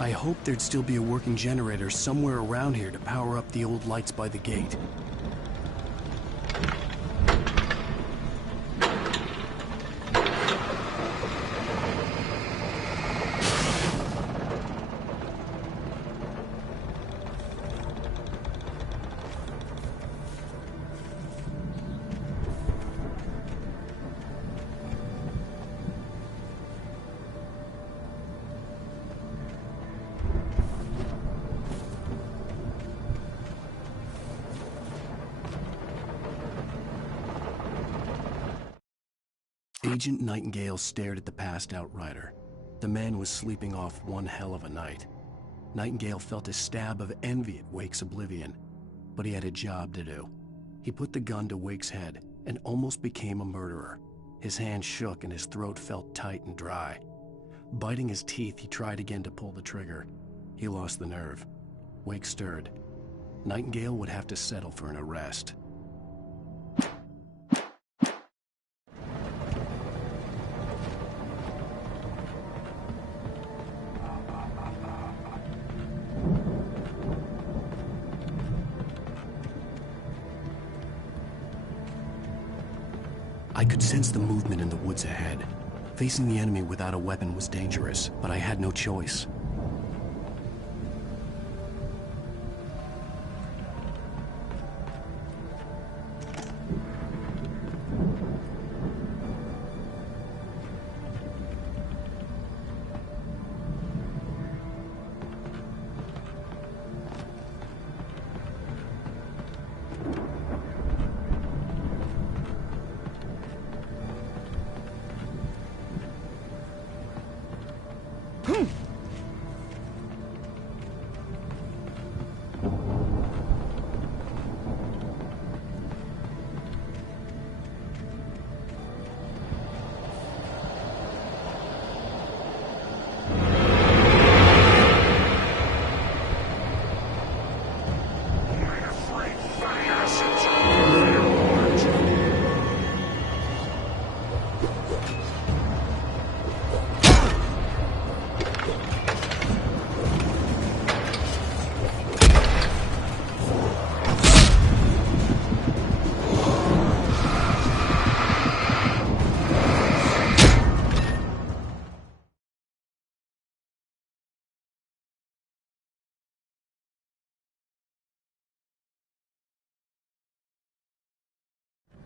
I hoped there'd still be a working generator somewhere around here to power up the old lights by the gate. Agent Nightingale stared at the passed-out rider. The man was sleeping off one hell of a night. Nightingale felt a stab of envy at Wake's oblivion, but he had a job to do. He put the gun to Wake's head and almost became a murderer. His hand shook and his throat felt tight and dry. Biting his teeth, he tried again to pull the trigger. He lost the nerve. Wake stirred. Nightingale would have to settle for an arrest. I could sense the movement in the woods ahead. Facing the enemy without a weapon was dangerous, but I had no choice.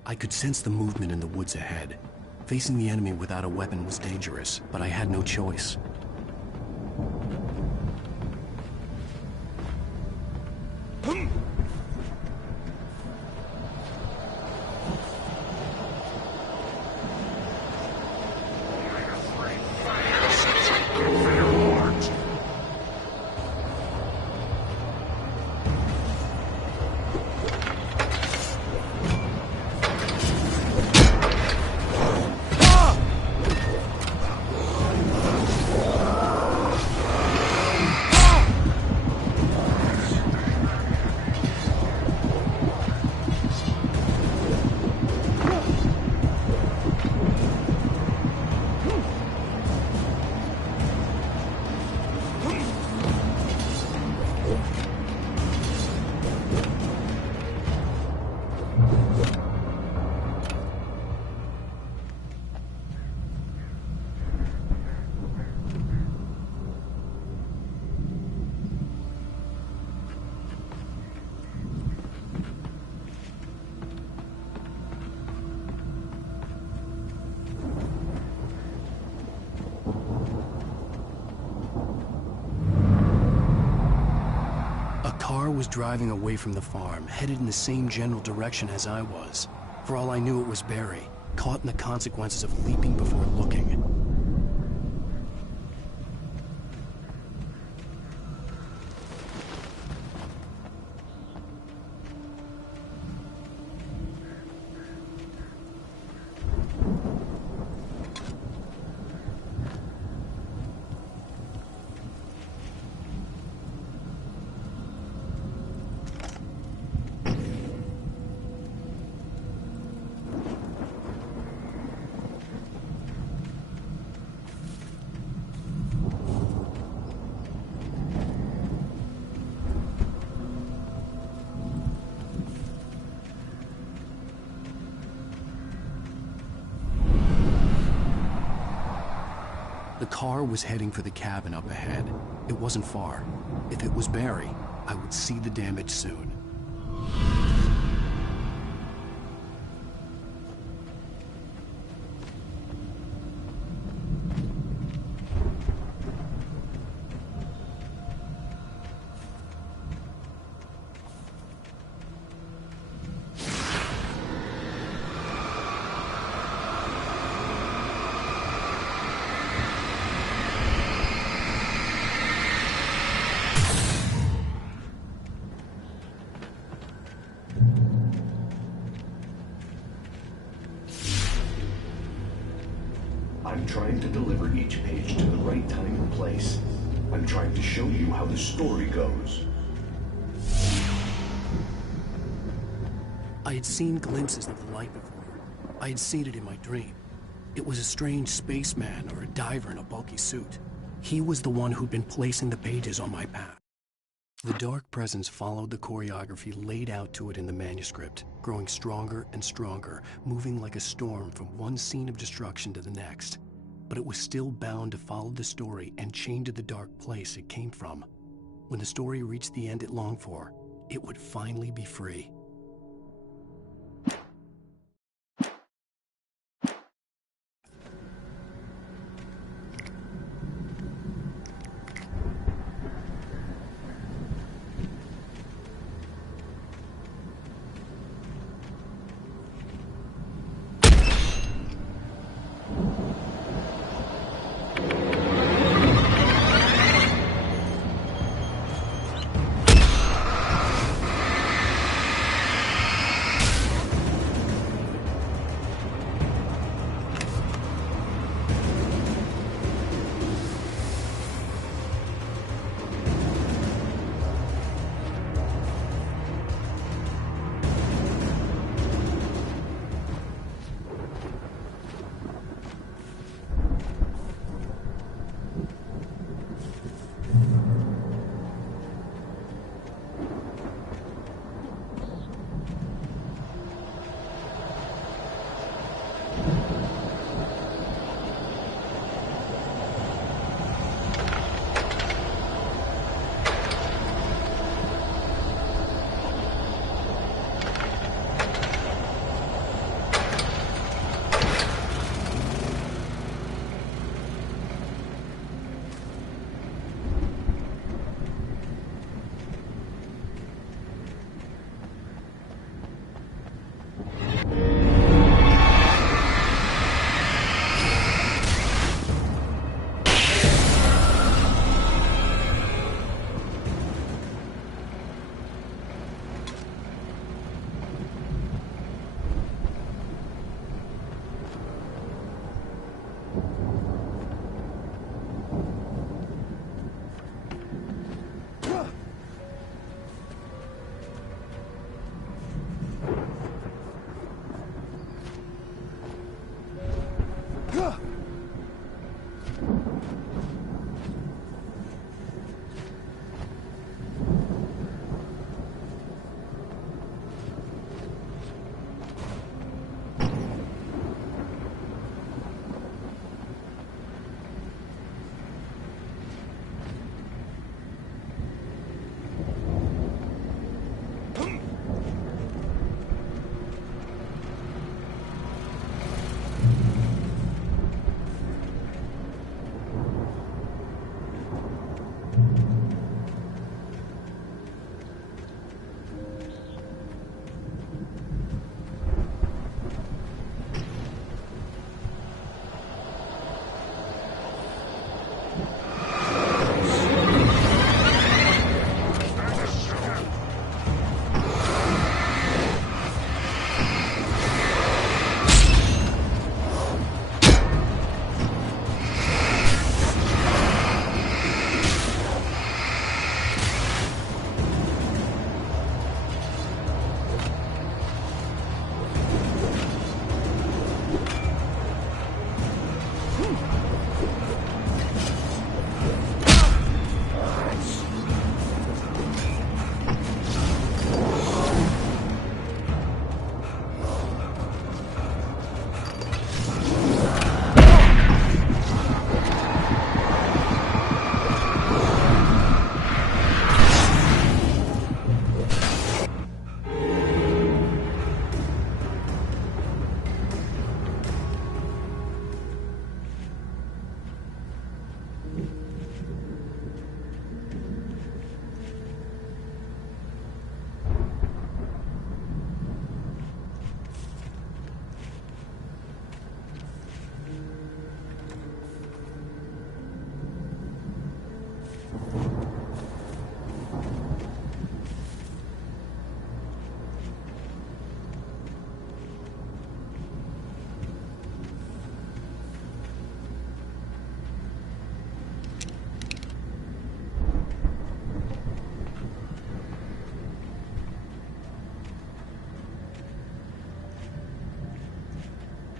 I could sense the movement in the woods ahead. Facing the enemy without a weapon was dangerous, but I had no choice. Was driving away from the farm, headed in the same general direction as I was. For all I knew, it was Barry, caught in the consequences of leaping before looking. The car was heading for the cabin up ahead. It wasn't far. If it was Barry, I would see the damage soon. I'm trying to deliver each page to the right time and place. I'm trying to show you how the story goes. I had seen glimpses of the light before. I had seen it in my dream. It was a strange spaceman or a diver in a bulky suit. He was the one who'd been placing the pages on my path. The dark presence followed the choreography laid out to it in the manuscript, growing stronger and stronger, moving like a storm from one scene of destruction to the next. But it was still bound to follow the story and chained to the dark place it came from. When the story reached the end it longed for, it would finally be free.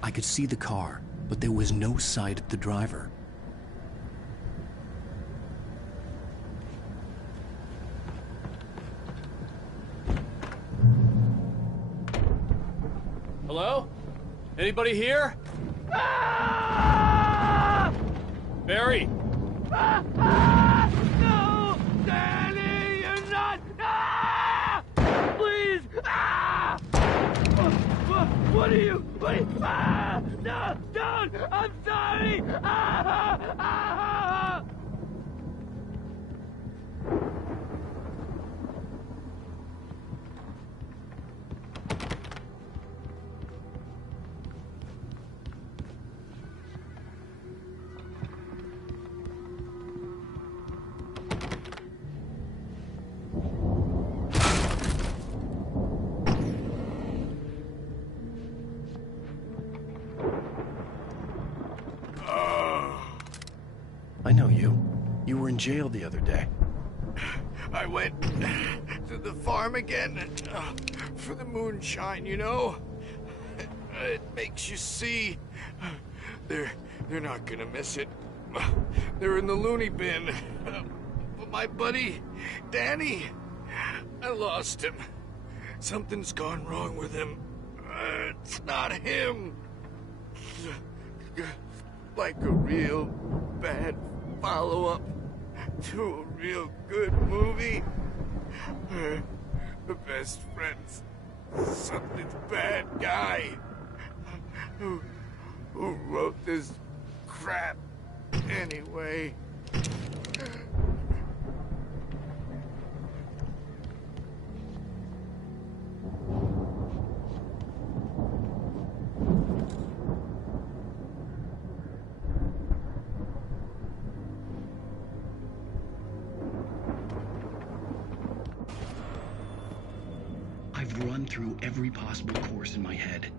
I could see the car, but there was no sight of the driver. Hello? Anybody here? Barry! No! Danny, you're not! Please! What are you? No! Don't! I'm sorry! I know you. You were in jail the other day. I went to the farm again for the moonshine, you know? It makes you see. They're not gonna miss it. They're in the loony bin. But my buddy, Danny, I lost him. Something's gone wrong with him. It's not him. Like a real bad follow-up to a real good movie. The best friend's something's bad guy who wrote this crap anyway. I've run through every possible course in my head.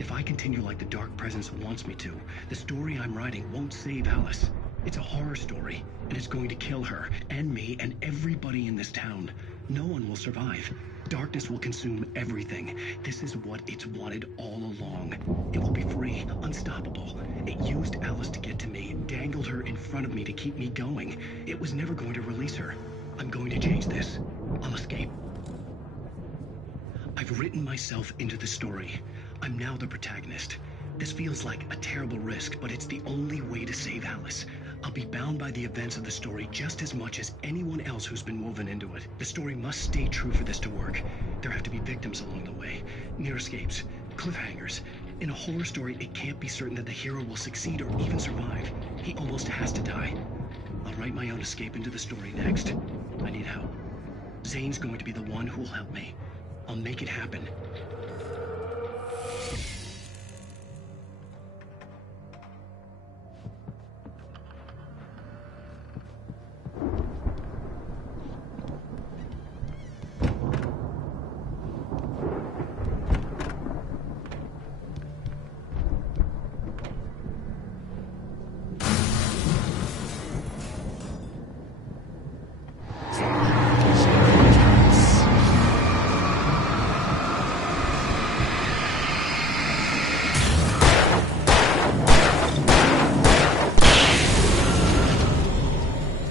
If I continue like the Dark Presence wants me to, the story I'm writing won't save Alice. It's a horror story, and it's going to kill her, and me, and everybody in this town. No one will survive. Darkness will consume everything. This is what it's wanted all along. It will be free, unstoppable. It used Alice to get to me, dangled her in front of me to keep me going. It was never going to release her. I'm going to change this. I'll escape. I've written myself into the story. I'm now the protagonist. This feels like a terrible risk, but it's the only way to save Alice. I'll be bound by the events of the story just as much as anyone else who's been woven into it. The story must stay true for this to work. There have to be victims along the way, near escapes, cliffhangers. In a horror story, it can't be certain that the hero will succeed or even survive. He almost has to die. I'll write my own escape into the story next. I need help. Zane's going to be the one who will help me. I'll make it happen.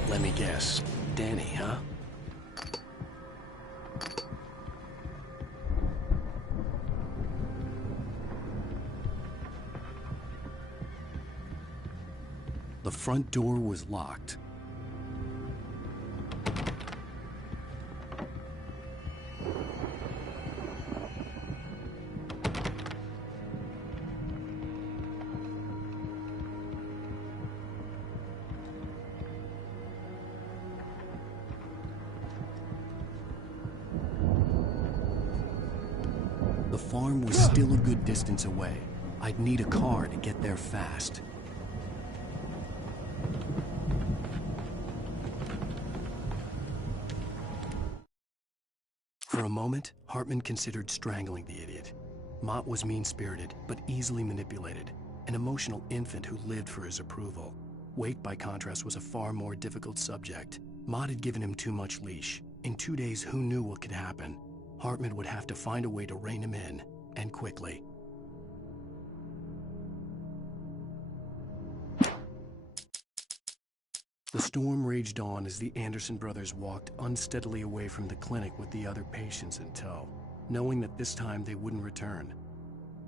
Let me guess. Danny, huh? The front door was locked. The farm was still a good distance away. I'd need a car to get there fast. For a moment, Hartman considered strangling the idiot. Mott was mean-spirited, but easily manipulated. An emotional infant who lived for his approval. Wake, by contrast, was a far more difficult subject. Mott had given him too much leash. In 2 days, who knew what could happen? Hartman would have to find a way to rein him in, and quickly. The storm raged on as the Anderson brothers walked unsteadily away from the clinic with the other patients in tow, knowing that this time they wouldn't return.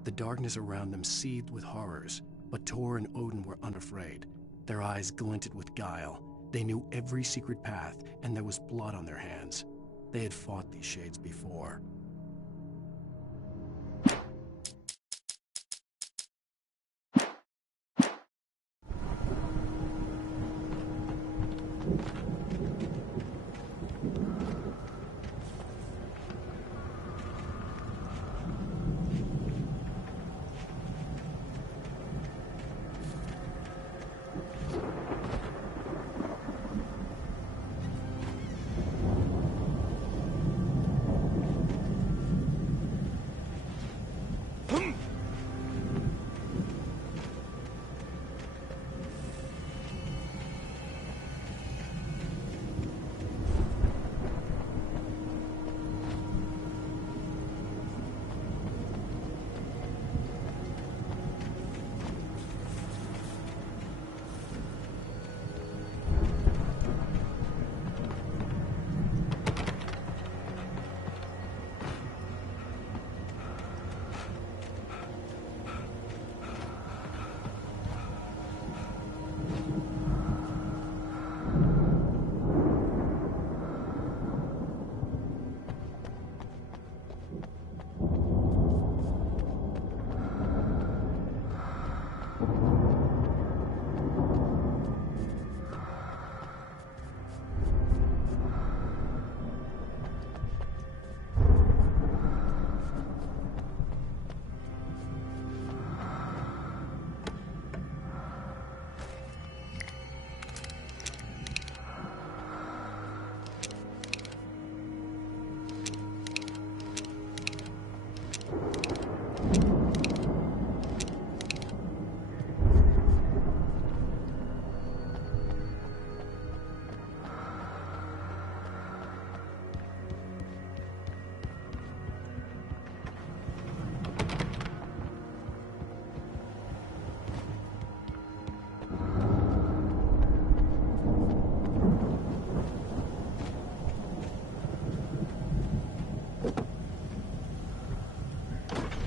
The darkness around them seethed with horrors, but Tor and Odin were unafraid. Their eyes glinted with guile. They knew every secret path, and there was blood on their hands. They had fought these shades before.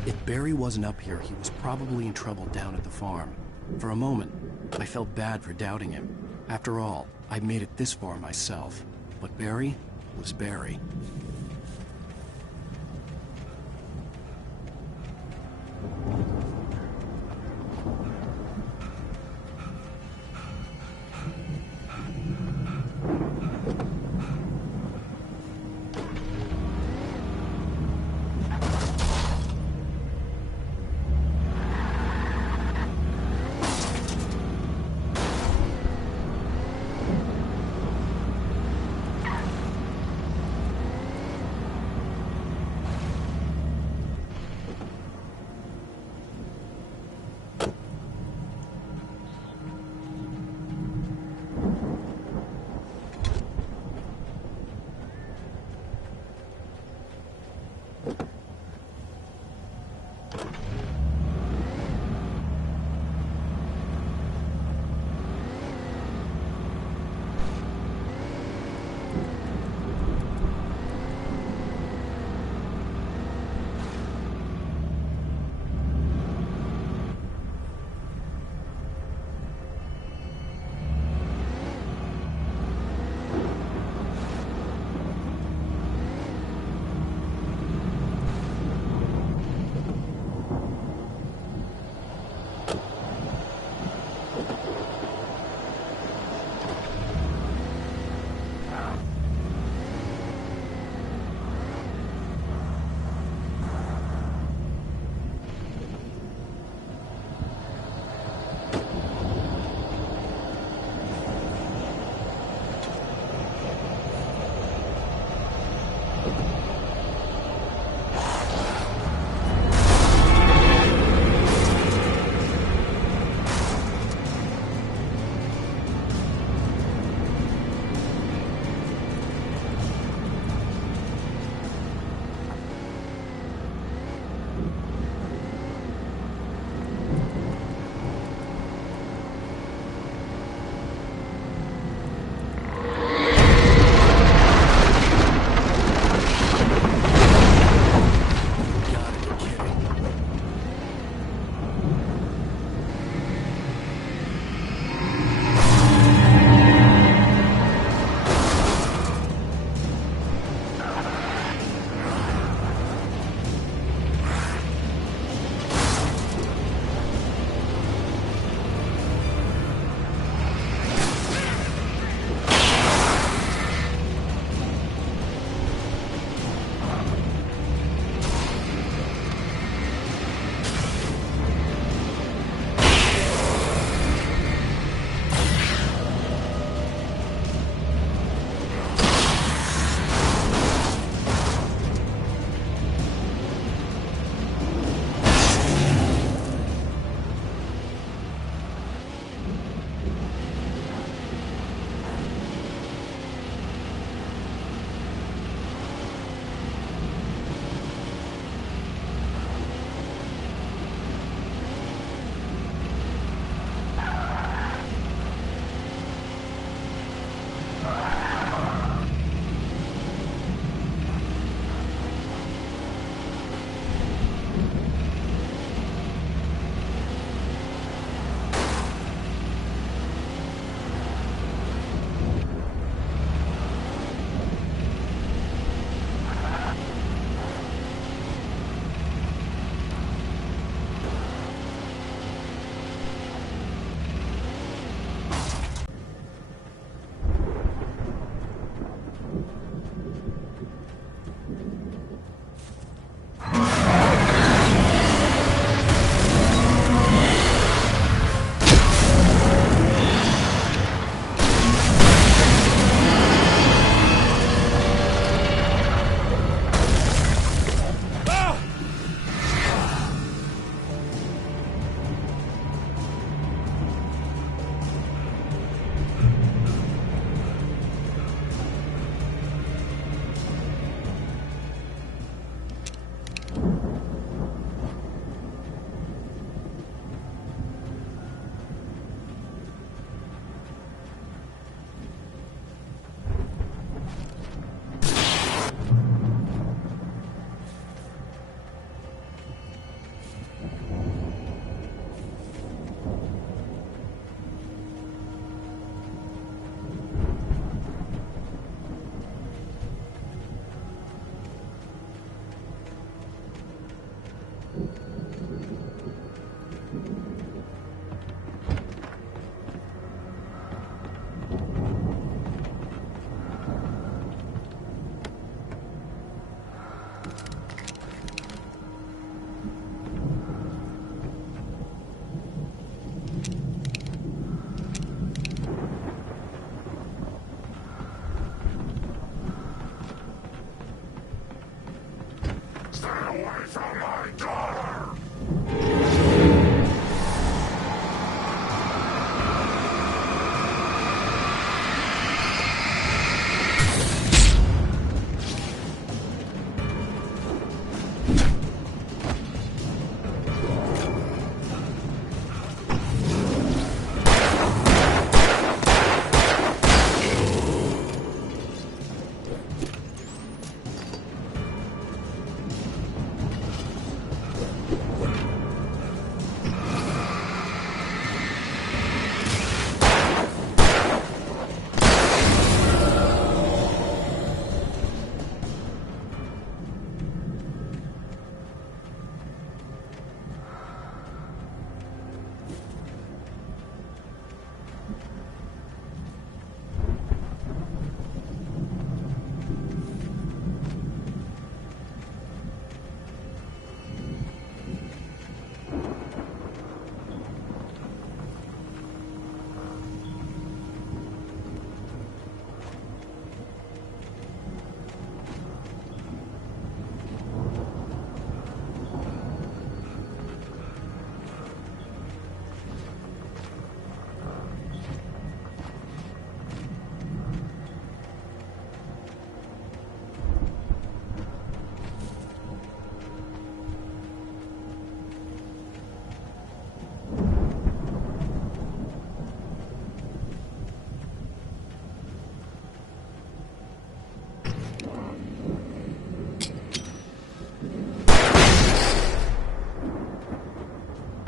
If Barry wasn't up here, he was probably in trouble down at the farm. For a moment, I felt bad for doubting him. After all, I'd made it this far myself. But Barry was Barry.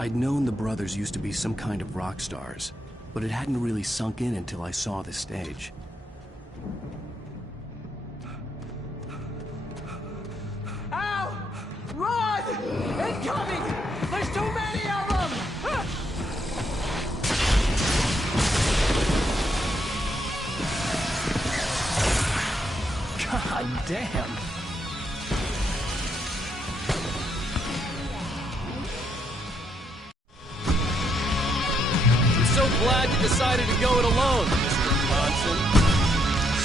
I'd known the brothers used to be some kind of rock stars, but it hadn't really sunk in until I saw the stage. Ow! Run! Incoming! There's too many of them! God damn! I'm so glad you decided to go it alone, Mr. Johnson.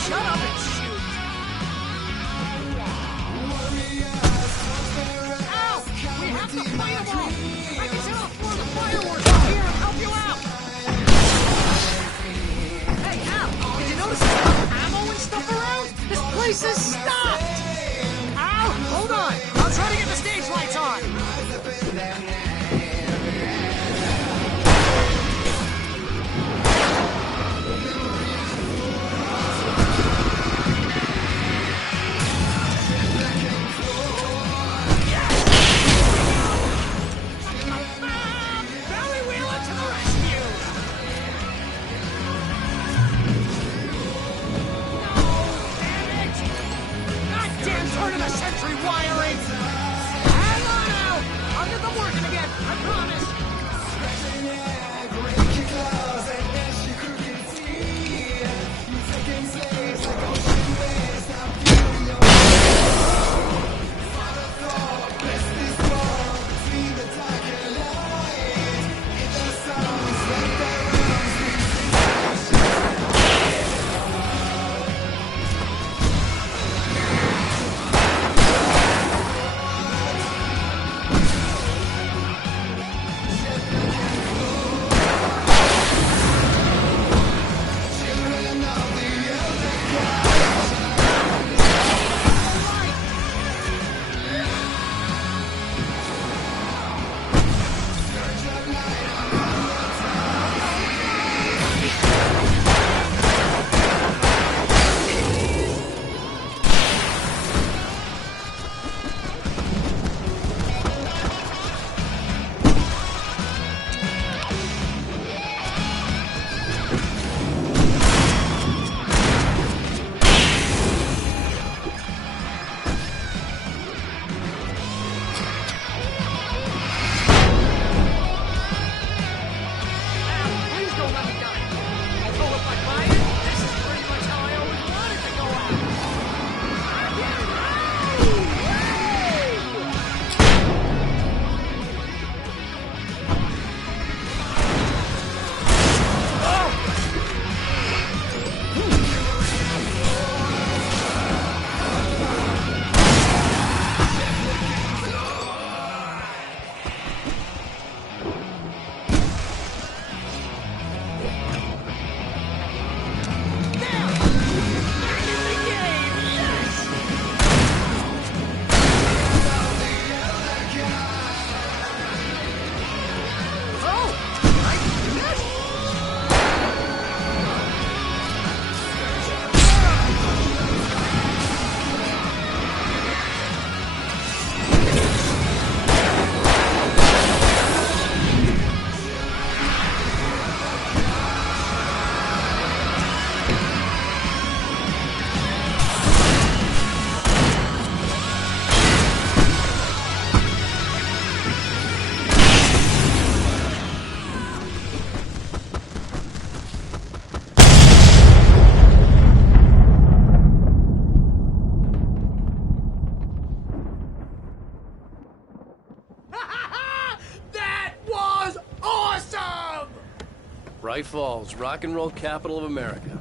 Shut up and shoot! Ow! We have to fight them all! I can set off more of the fireworks up here and help you out! Hey, Al! Did you notice there's enough ammo and stuff around? This place is stopped! Al! Hold on! I'll try to get the stage lights on! Turn of the century wiring! Hang on now! I'll get them working again, I promise! Bright Falls, rock and roll capital of America.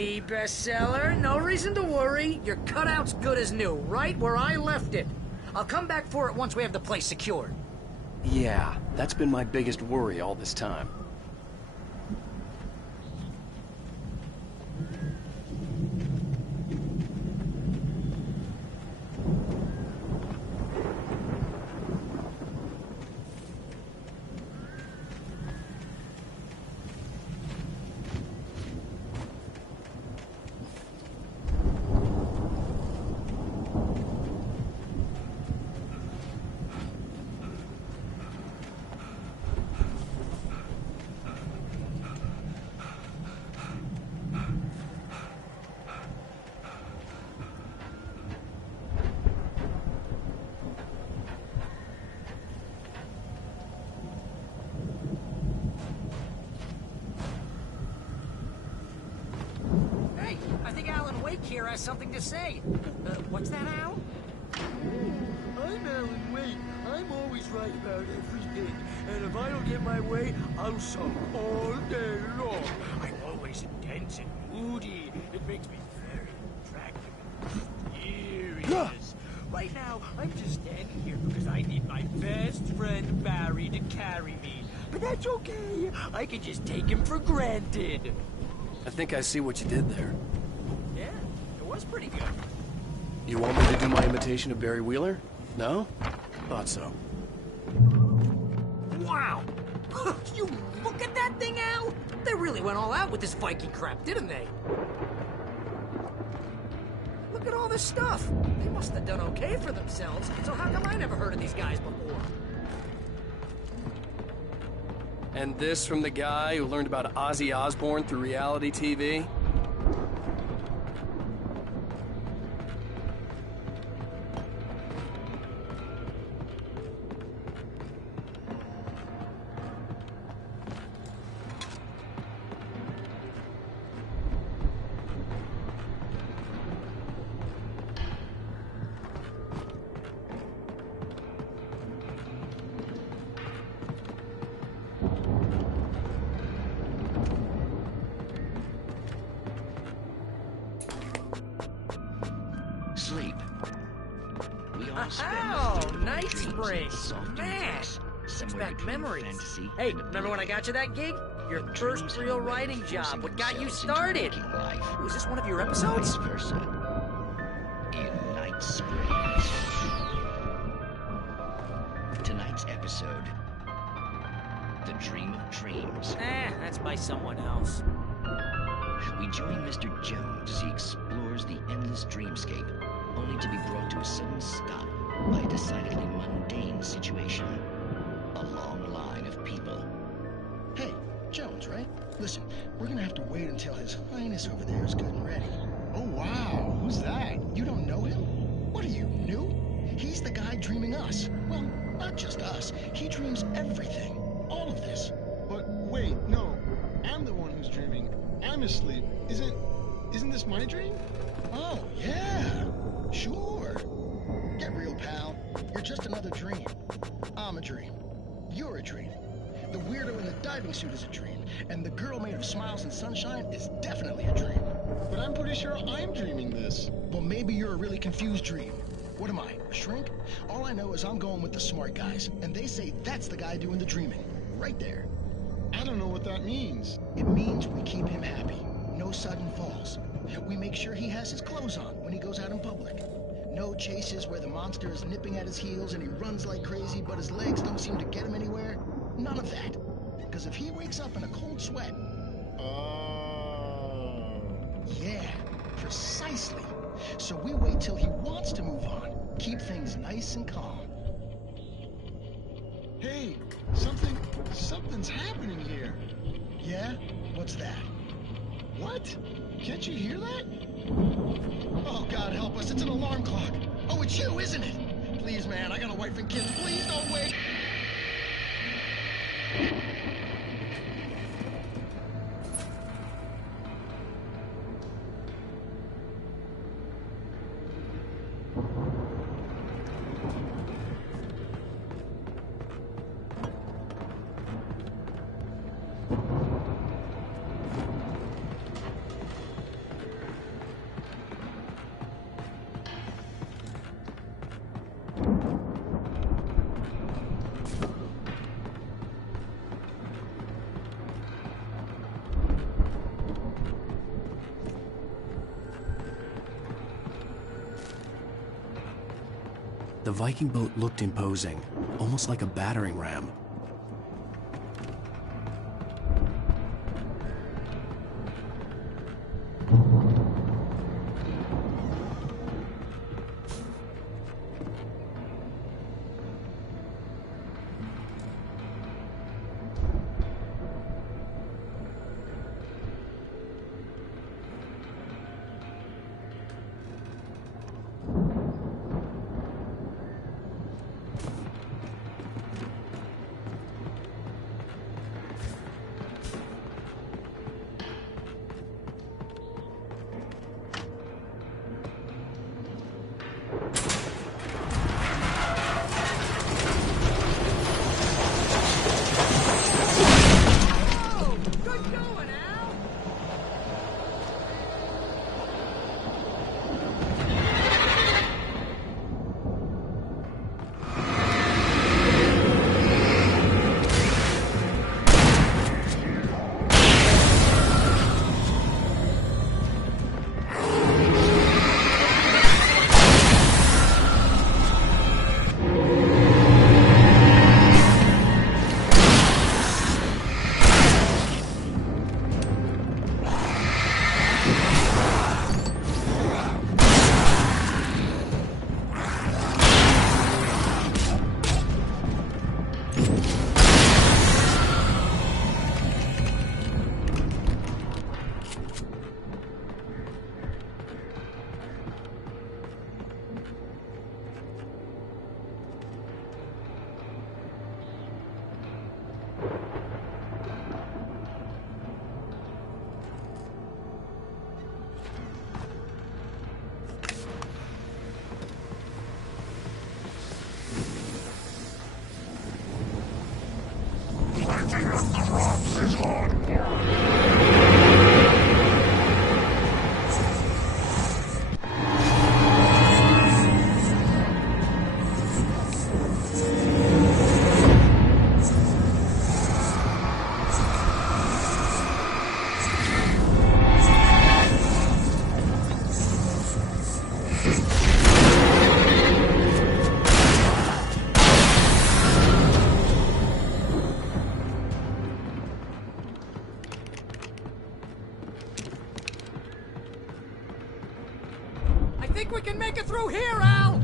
Hey, bestseller, no reason to worry. Your cutout's good as new, right where I left it. I'll come back for it once we have the place secured. Yeah, that's been my biggest worry all this time. Here has something to say. What's that, Al? I'm Alan Wake. I'm always right about everything. And if I don't get my way, I'll sulk all day long. I'm always intense and moody. It makes me very attractive and mysterious. Right now, I'm just standing here because I need my best friend Barry to carry me. But that's okay. I can just take him for granted. I think I see what you did there. Was pretty good. You want me to do my imitation of Barry Wheeler? No? Thought so. Wow! You look at that thing, Al! They really went all out with this Viking crap, didn't they? Look at all this stuff. They must have done okay for themselves, so how come I never heard of these guys before? And this from the guy who learned about Ozzy Osbourne through reality TV? Sleep. We all spend Night Spring. Man, brings back memories. Hey, remember when I got you that gig? Your first real writing job. What got you started? Was this one of your episodes? Vice versa. In Night Spring. Tonight's episode. The Dream of Dreams. That's by someone else. We join Mr. Jones as he explores the endless dreamscape, only to be brought to a sudden stop by a decidedly mundane situation. A long line of people. Hey, Jones, right? Listen, we're gonna have to wait until His Highness over there is good and ready. Oh, wow. Who's that? You don't know him? What are you, new? He's the guy dreaming us. Well, not just us. He dreams everything. All of this. But wait, no. I'm the one who's dreaming. I'm asleep. Isn't this my dream? Oh, yeah. Sure. Get real, pal. You're just another dream. I'm a dream. You're a dream. The weirdo in the diving suit is a dream. And the girl made of smiles and sunshine is definitely a dream. But I'm pretty sure I'm dreaming this. Well, maybe you're a really confused dream. What am I, a shrink? All I know is I'm going with the smart guys. And they say that's the guy doing the dreaming. Right there. I don't know what that means. It means we keep him happy. No sudden falls. We make sure he has his clothes on when he goes out in public. No chases where the monster is nipping at his heels and he runs like crazy, but his legs don't seem to get him anywhere. None of that. Because if he wakes up in a cold sweat... Yeah, precisely. So we wait till he wants to move on. Keep things nice and calm. Hey, something's happening here. Yeah? What's that? What? Can't you hear that? Oh, God help us, it's an alarm clock. Oh, it's you, isn't it? Please, man, I got a wife and kids. Please don't wait. The Viking boat looked imposing, almost like a battering ram. I think we can make it through here, Al!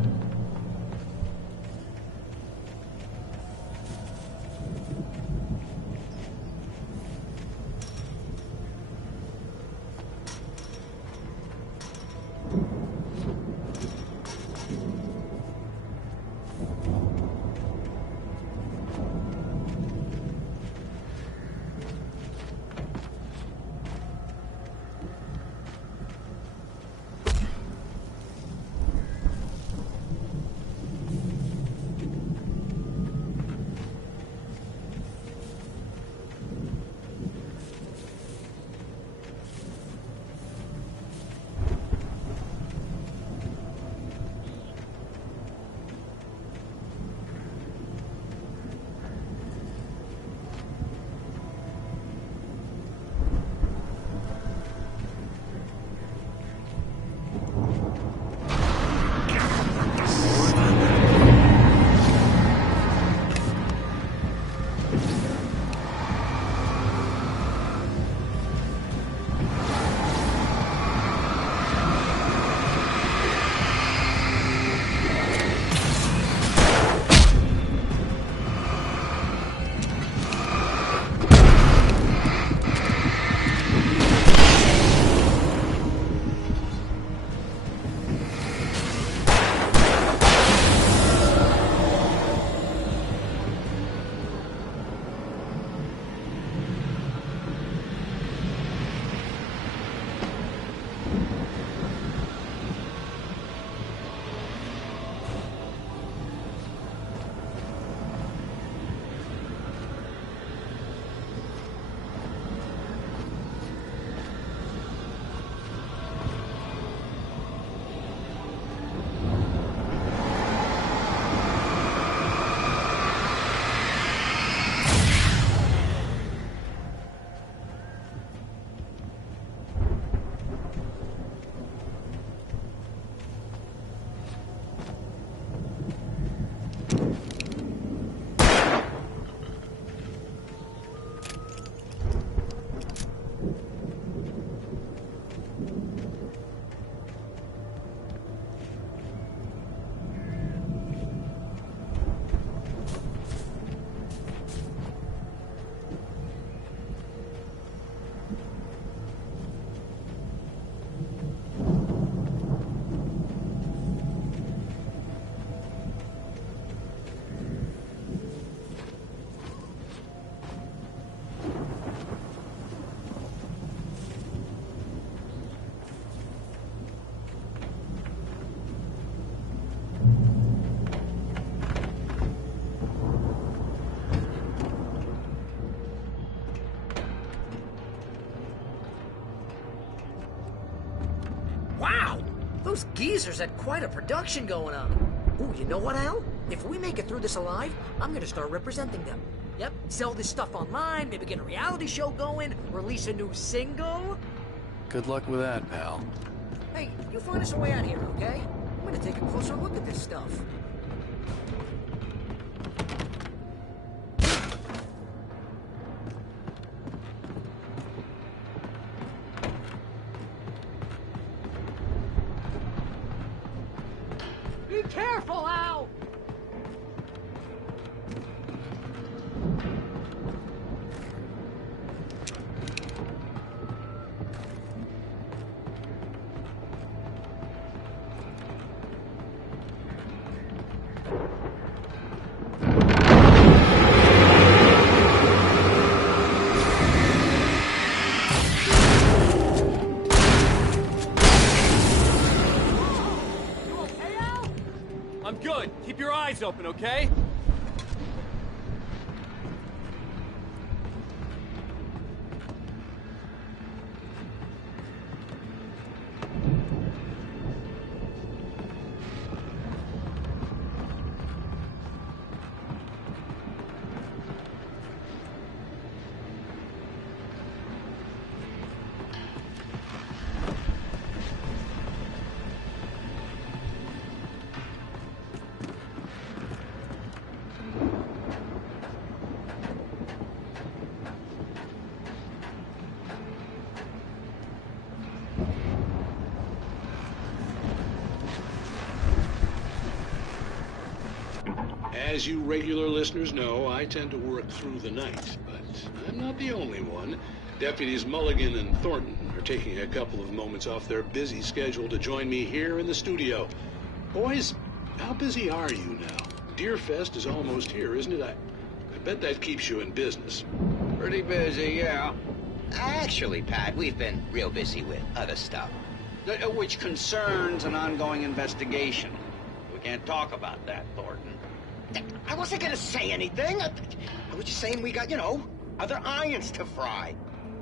Those geezers had quite a production going on. Ooh, you know what, Al? If we make it through this alive, I'm gonna start representing them. Yep, sell this stuff online, maybe get a reality show going, release a new single. Good luck with that, pal. Hey, you find us a way out here, okay? I'm gonna take a closer look at this stuff. Be careful, Al! I'm good. Keep your eyes open, okay? As you regular listeners know, I tend to work through the night, but I'm not the only one. Deputies Mulligan and Thornton are taking a couple of moments off their busy schedule to join me here in the studio. Boys, how busy are you now? Deerfest is almost here, isn't it? I bet that keeps you in business. Pretty busy, yeah. Actually, Pat, we've been real busy with other stuff, which concerns an ongoing investigation. We can't talk about that, Thornton. I wasn't gonna say anything. I was just saying we got, other irons to fry.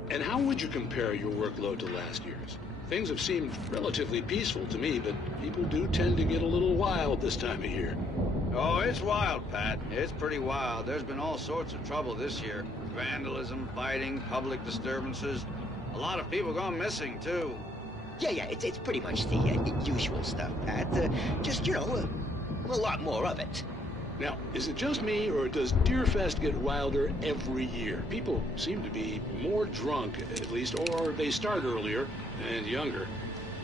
And how would you compare your workload to last year's? Things have seemed relatively peaceful to me, but people do tend to get a little wild this time of year. Oh, it's wild, Pat. It's pretty wild. There's been all sorts of trouble this year. Vandalism, fighting, public disturbances. A lot of people gone missing, too. Yeah, it's pretty much the usual stuff, Pat. Just, a lot more of it. Now, is it just me, or does Deerfest get wilder every year? People seem to be more drunk, at least, or they start earlier and younger.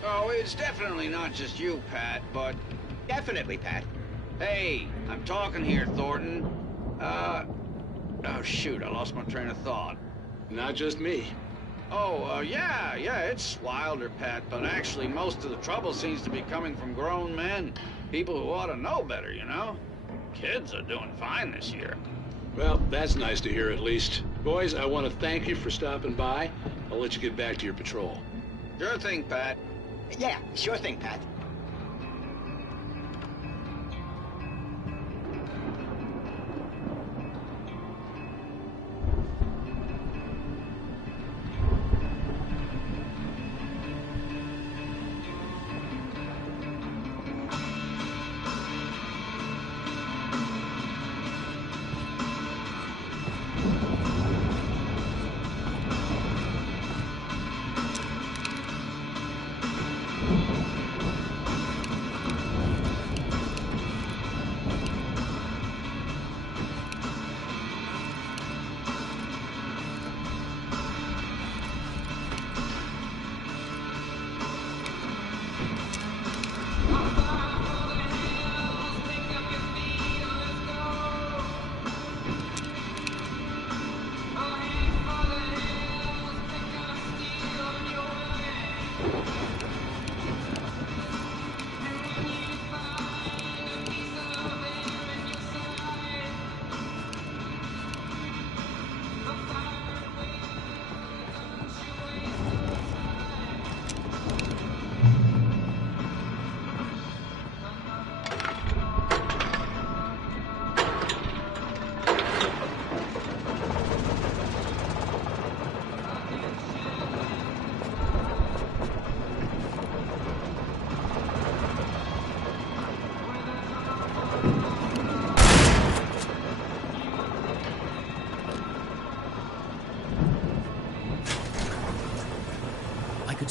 Oh, it's definitely not just you, Pat, but... Definitely, Pat. Hey, I'm talking here, Thornton. Oh, shoot, I lost my train of thought. Not just me. Oh, yeah, it's wilder, Pat, but actually most of the trouble seems to be coming from grown men. People who ought to know better, Kids are doing fine this year. Well, that's nice to hear at least. Boys, I want to thank you for stopping by. I'll let you get back to your patrol. Sure thing, Pat. Yeah, sure thing, Pat.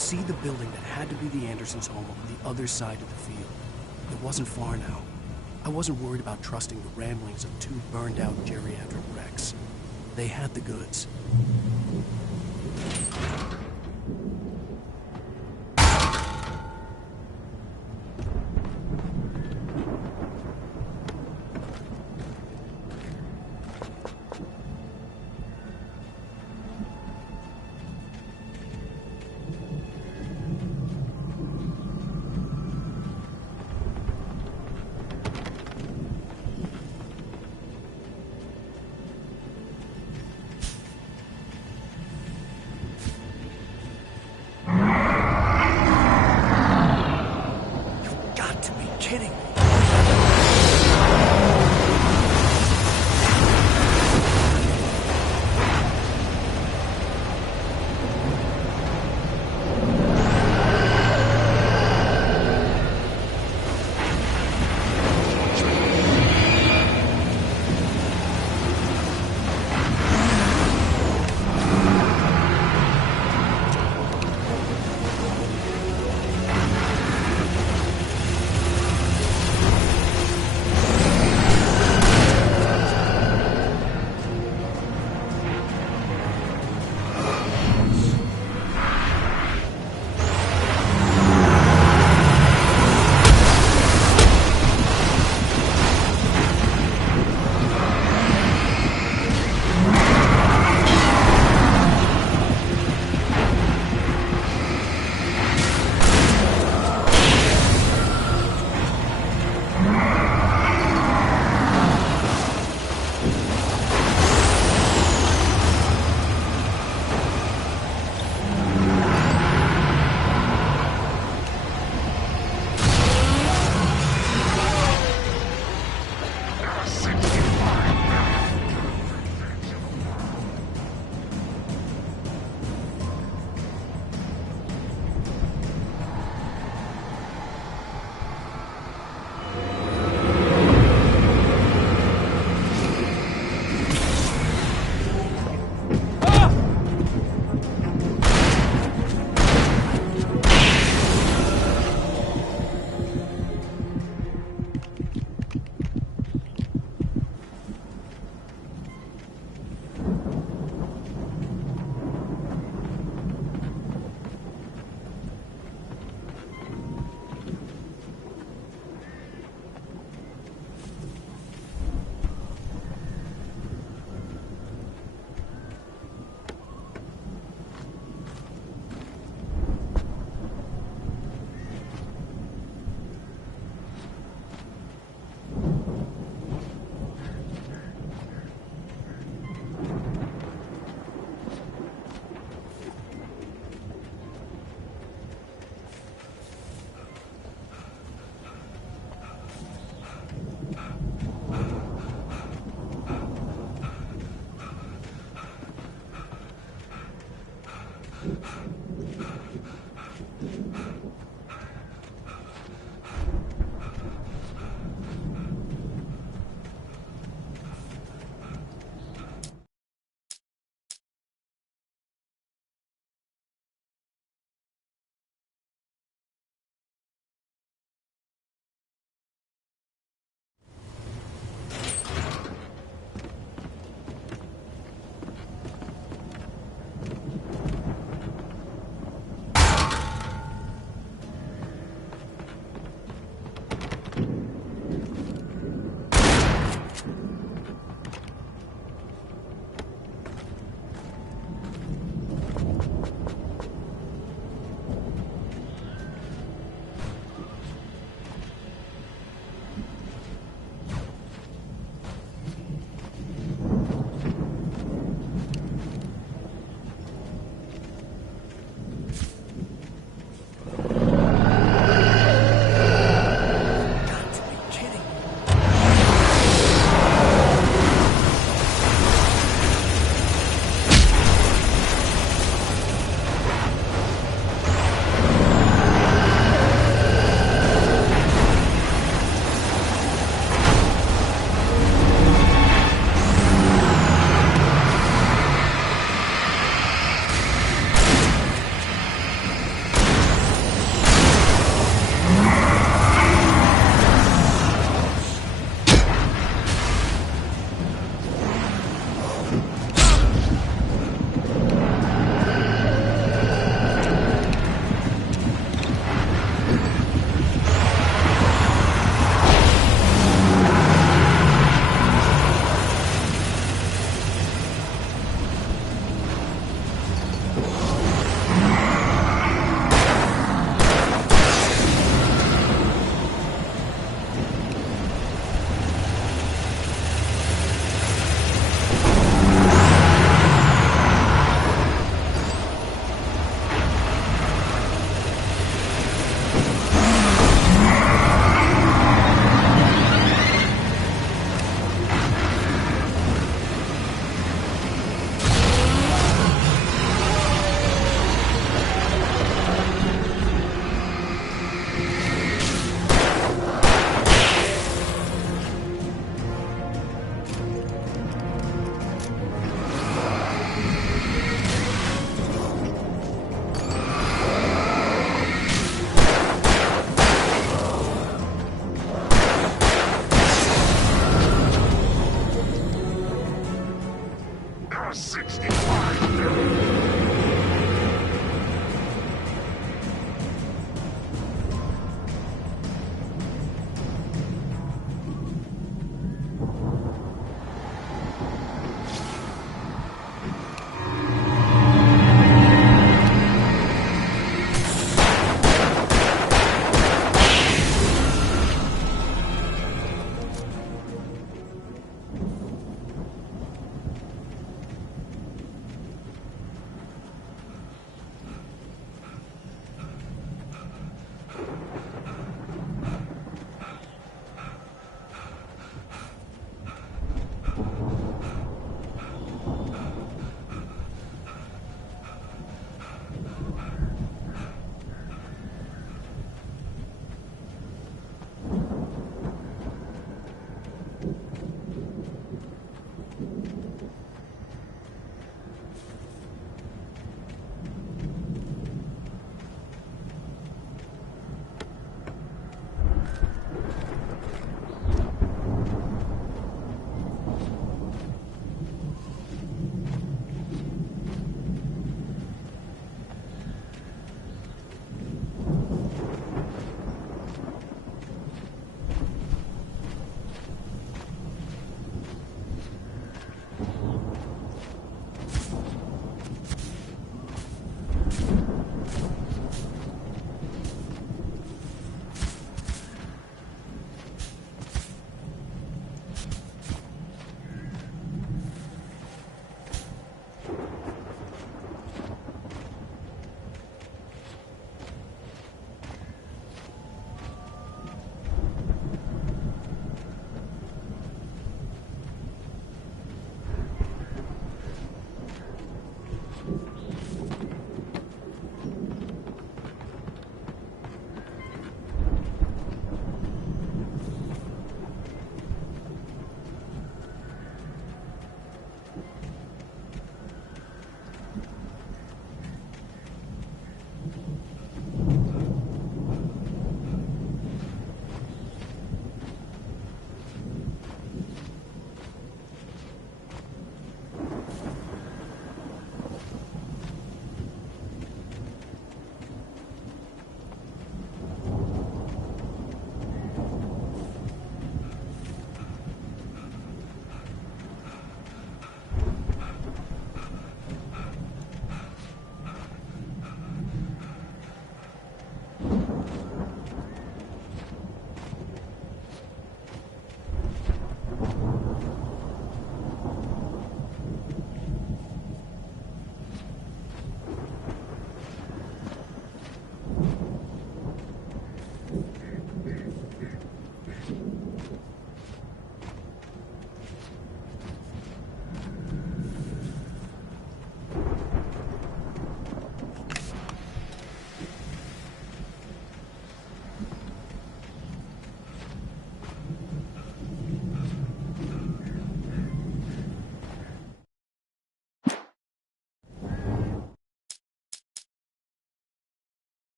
could see the building that had to be the Andersons' home on the other side of the field. It wasn't far now. I wasn't worried about trusting the ramblings of two burned-out geriatric wrecks. They had the goods.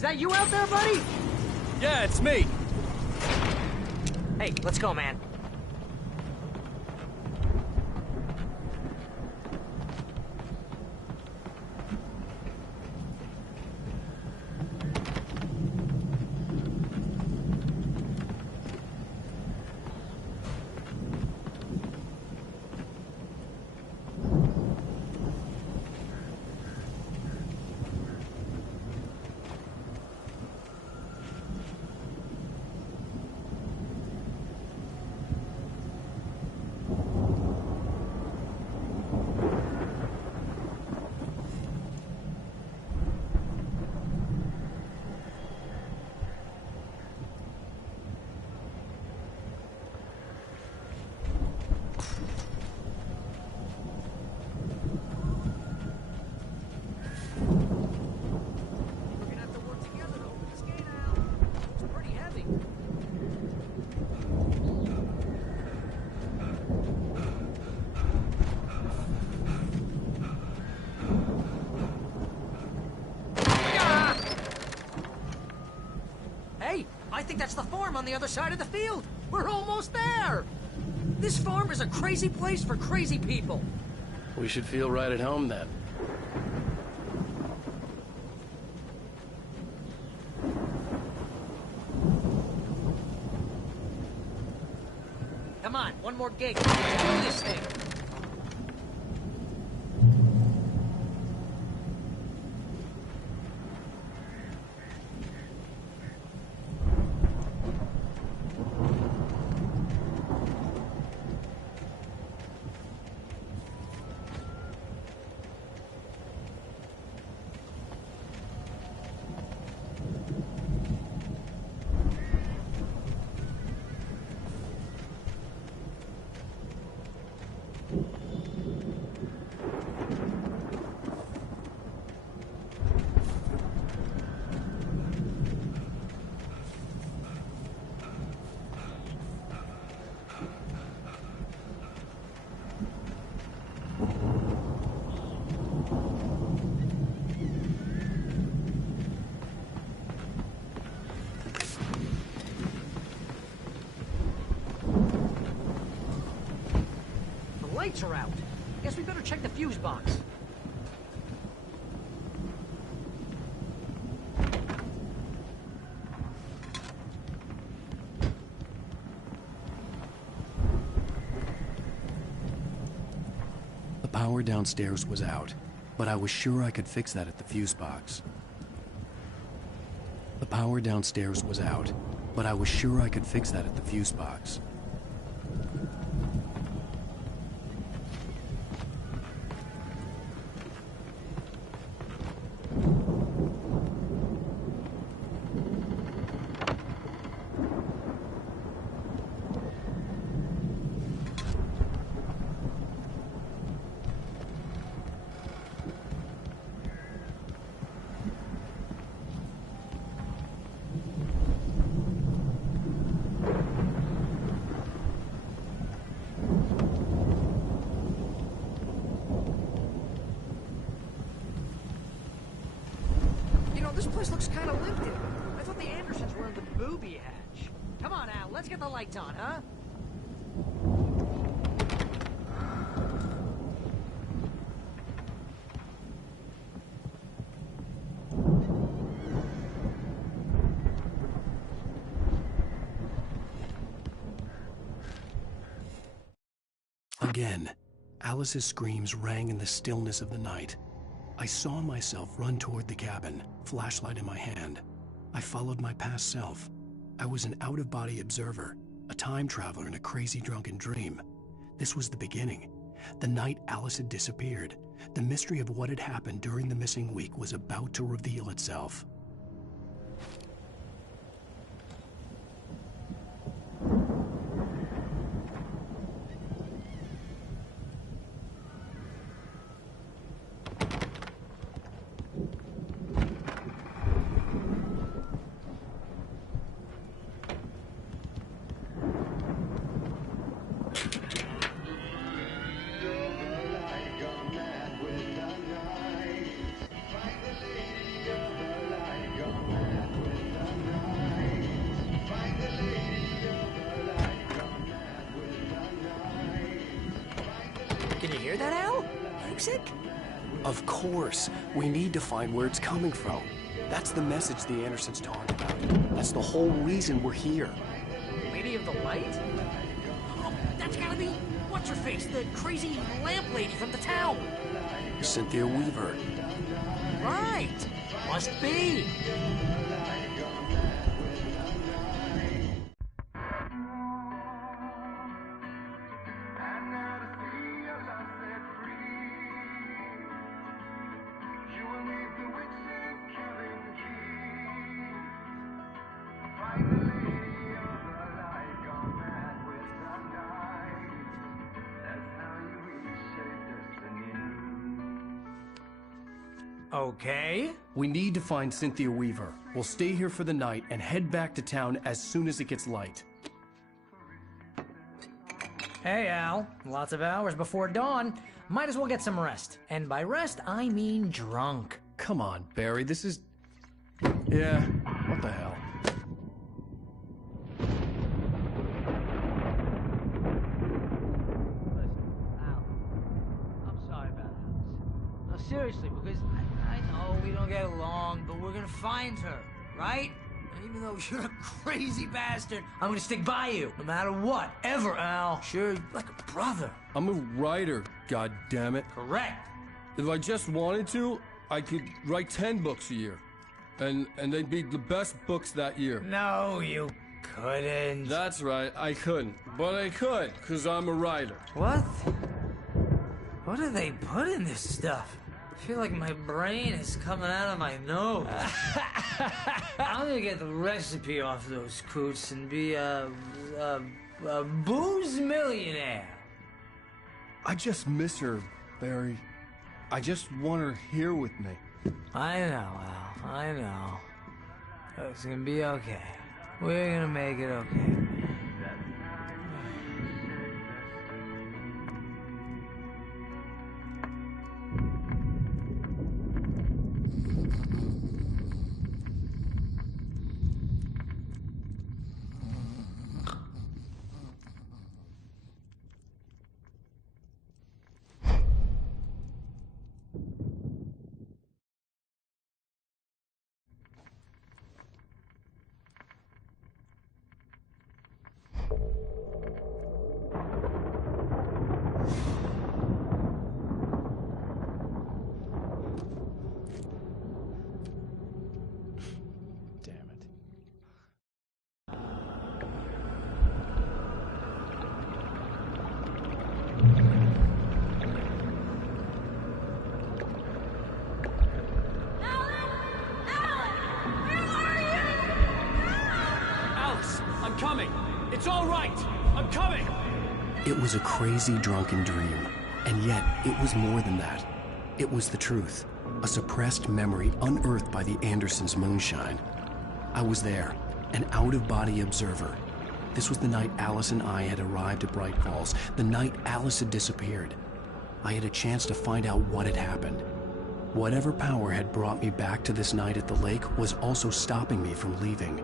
Is that you out there, buddy? Yeah, it's me. Hey, let's go, man. I think that's the farm on the other side of the field. We're almost there. This farm is a crazy place for crazy people. We should feel right at home then. Come on, one more gig. Let's do this thing. Lights are out. Guess we better check the fuse box. The power downstairs was out, but I was sure I could fix that at the fuse box. The power downstairs was out, but I was sure I could fix that at the fuse box. This place looks kind of limpid. I thought the Andersons were in the booby hatch. Come on, Al, let's get the lights on, huh? Again, Alice's screams rang in the stillness of the night. I saw myself run toward the cabin, flashlight in my hand. I followed my past self. I was an out-of-body observer, a time traveler in a crazy drunken dream. This was the beginning. The night Alice had disappeared. The mystery of what had happened during the missing week was about to reveal itself. music? Of course. We need to find where it's coming from. That's the message the Andersons talking about. That's the whole reason we're here. Lady of the Light? Oh, that's gotta be... What's-her-face, the crazy lamp lady from the town. Cynthia Weaver. Right. Must be. Okay. We need to find Cynthia Weaver. We'll stay here for the night and head back to town as soon as it gets light. Hey, Al. Lots of hours before dawn. Might as well get some rest. And by rest, I mean drunk. Come on, Barry, this is... Yeah, what the hell? I'm sorry about this. No, seriously, because I know we don't get along, but we're gonna find her, right? And even though you're a crazy bastard, I'm gonna stick by you, no matter what, ever, Al. Sure, like a brother. I'm a writer, goddammit. Correct. If I just wanted to, I could write 10 books a year. And they'd be the best books that year. No, you couldn't. That's right, I couldn't. But I could, because I'm a writer. What? What do they put in this stuff? I feel like my brain is coming out of my nose. I'm gonna get the recipe off those coots and be a booze millionaire. I just miss her, Barry. I just want her here with me. I know, Al. I know. It's gonna be okay. We're gonna make it okay. It's all right! I'm coming! It was a crazy, drunken dream. And yet, it was more than that. It was the truth. A suppressed memory unearthed by the Andersons' moonshine. I was there, an out-of-body observer. This was the night Alice and I had arrived at Bright Falls, the night Alice had disappeared. I had a chance to find out what had happened. Whatever power had brought me back to this night at the lake was also stopping me from leaving.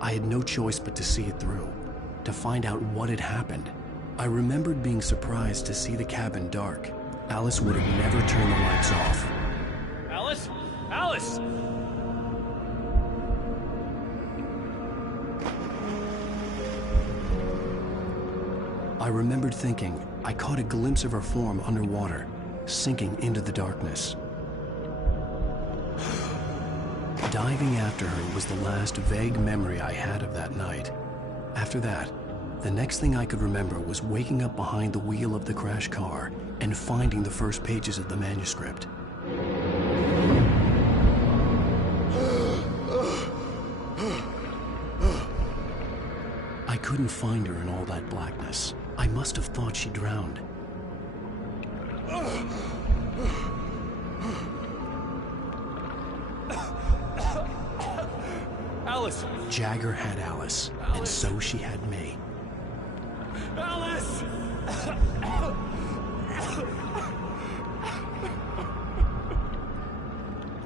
I had no choice but to see it through, to find out what had happened. I remembered being surprised to see the cabin dark. Alice would have never turned the lights off. Alice? Alice! I remembered thinking I caught a glimpse of her form underwater, sinking into the darkness. Diving after her was the last vague memory I had of that night. After that, the next thing I could remember was waking up behind the wheel of the crashed car and finding the first pages of the manuscript. I couldn't find her in all that blackness. I must have thought she drowned. Alice! Jagger had Alice, and so she had me. Alice!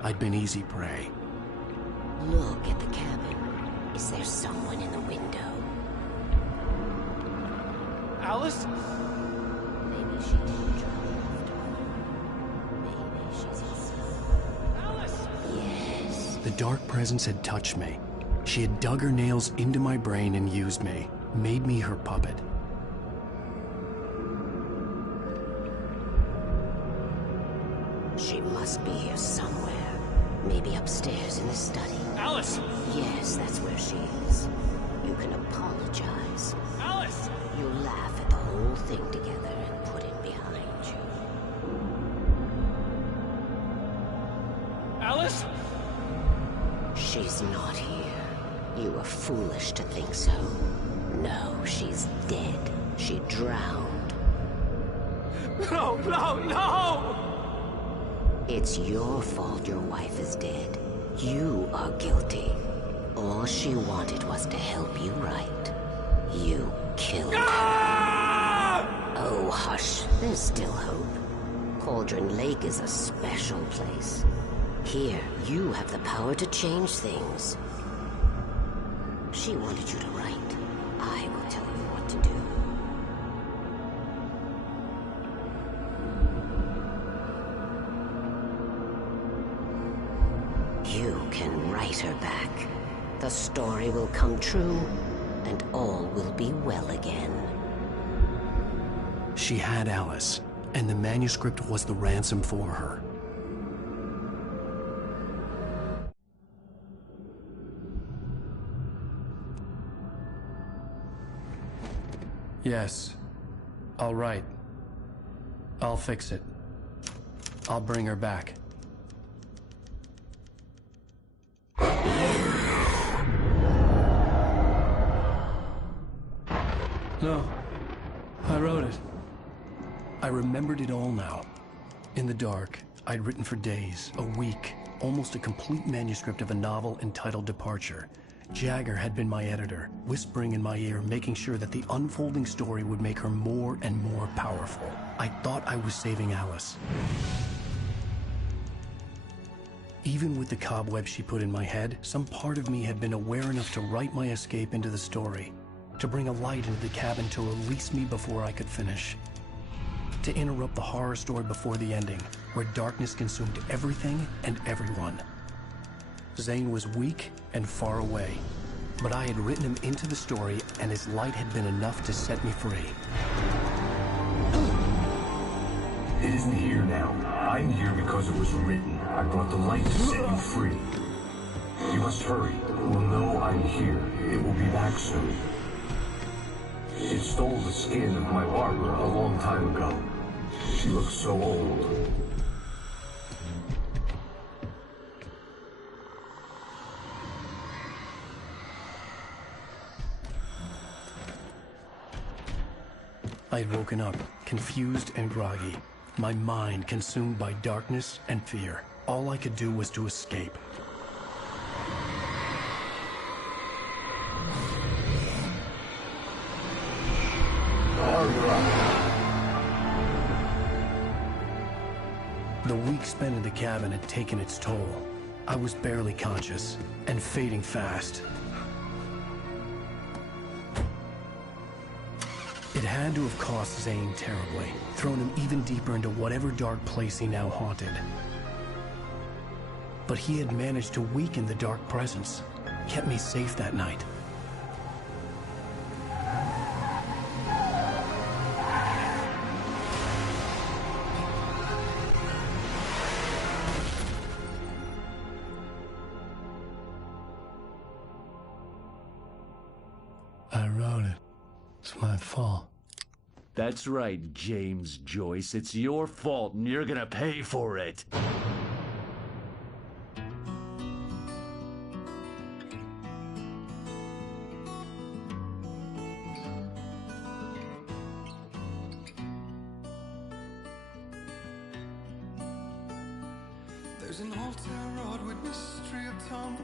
I'd been easy prey. Look at the cabin. Is there someone in the window? Alice? Maybe she didn't drown after all. The dark presence had touched me. She had dug her nails into my brain and used me, made me her puppet. She must be here somewhere. Maybe upstairs in the study. Alice! Yes, that's where she is. You can apologize. Alice! You laugh at the whole thing together and put it behind you. Alice? She's not here. You were foolish to think so. No, she's dead. She drowned. No, no, no! It's your fault your wife is dead. You are guilty. All she wanted was to help you right. You killed her. Oh, hush. There's still hope. Cauldron Lake is a special place. Here, you have the power to change things. She wanted you to write. I will tell you what to do. You can write her back. The story will come true, and all will be well again. She had Alice, and the manuscript was the ransom for her. Yes. All right. I'll fix it. I'll bring her back. No. I wrote it. I remembered it all now. In the dark, I'd written for days, a week, almost a complete manuscript of a novel entitled Departure. Jagger had been my editor, whispering in my ear, making sure that the unfolding story would make her more and more powerful. I thought I was saving Alice. Even with the cobweb she put in my head, some part of me had been aware enough to write my escape into the story, to bring a light into the cabin to release me before I could finish, to interrupt the horror story before the ending, where darkness consumed everything and everyone. Zane was weak and far away, but I had written him into the story, and his light had been enough to set me free. It isn't here now. I'm here because it was written. I brought the light to set you free. You must hurry. It will know I'm here. It will be back soon. It stole the skin of my Barbara a long time ago. She looks so old. I had woken up, confused and groggy, my mind consumed by darkness and fear. All I could do was to escape. The week spent in the cabin had taken its toll. I was barely conscious, and fading fast. It had to have cost Zane terribly, thrown him even deeper into whatever dark place he now haunted. But he had managed to weaken the dark presence, kept me safe that night. I wrote it. It's my fault. That's right, James Joyce. It's your fault, and you're gonna pay for it. There's an old town road with mystery of town the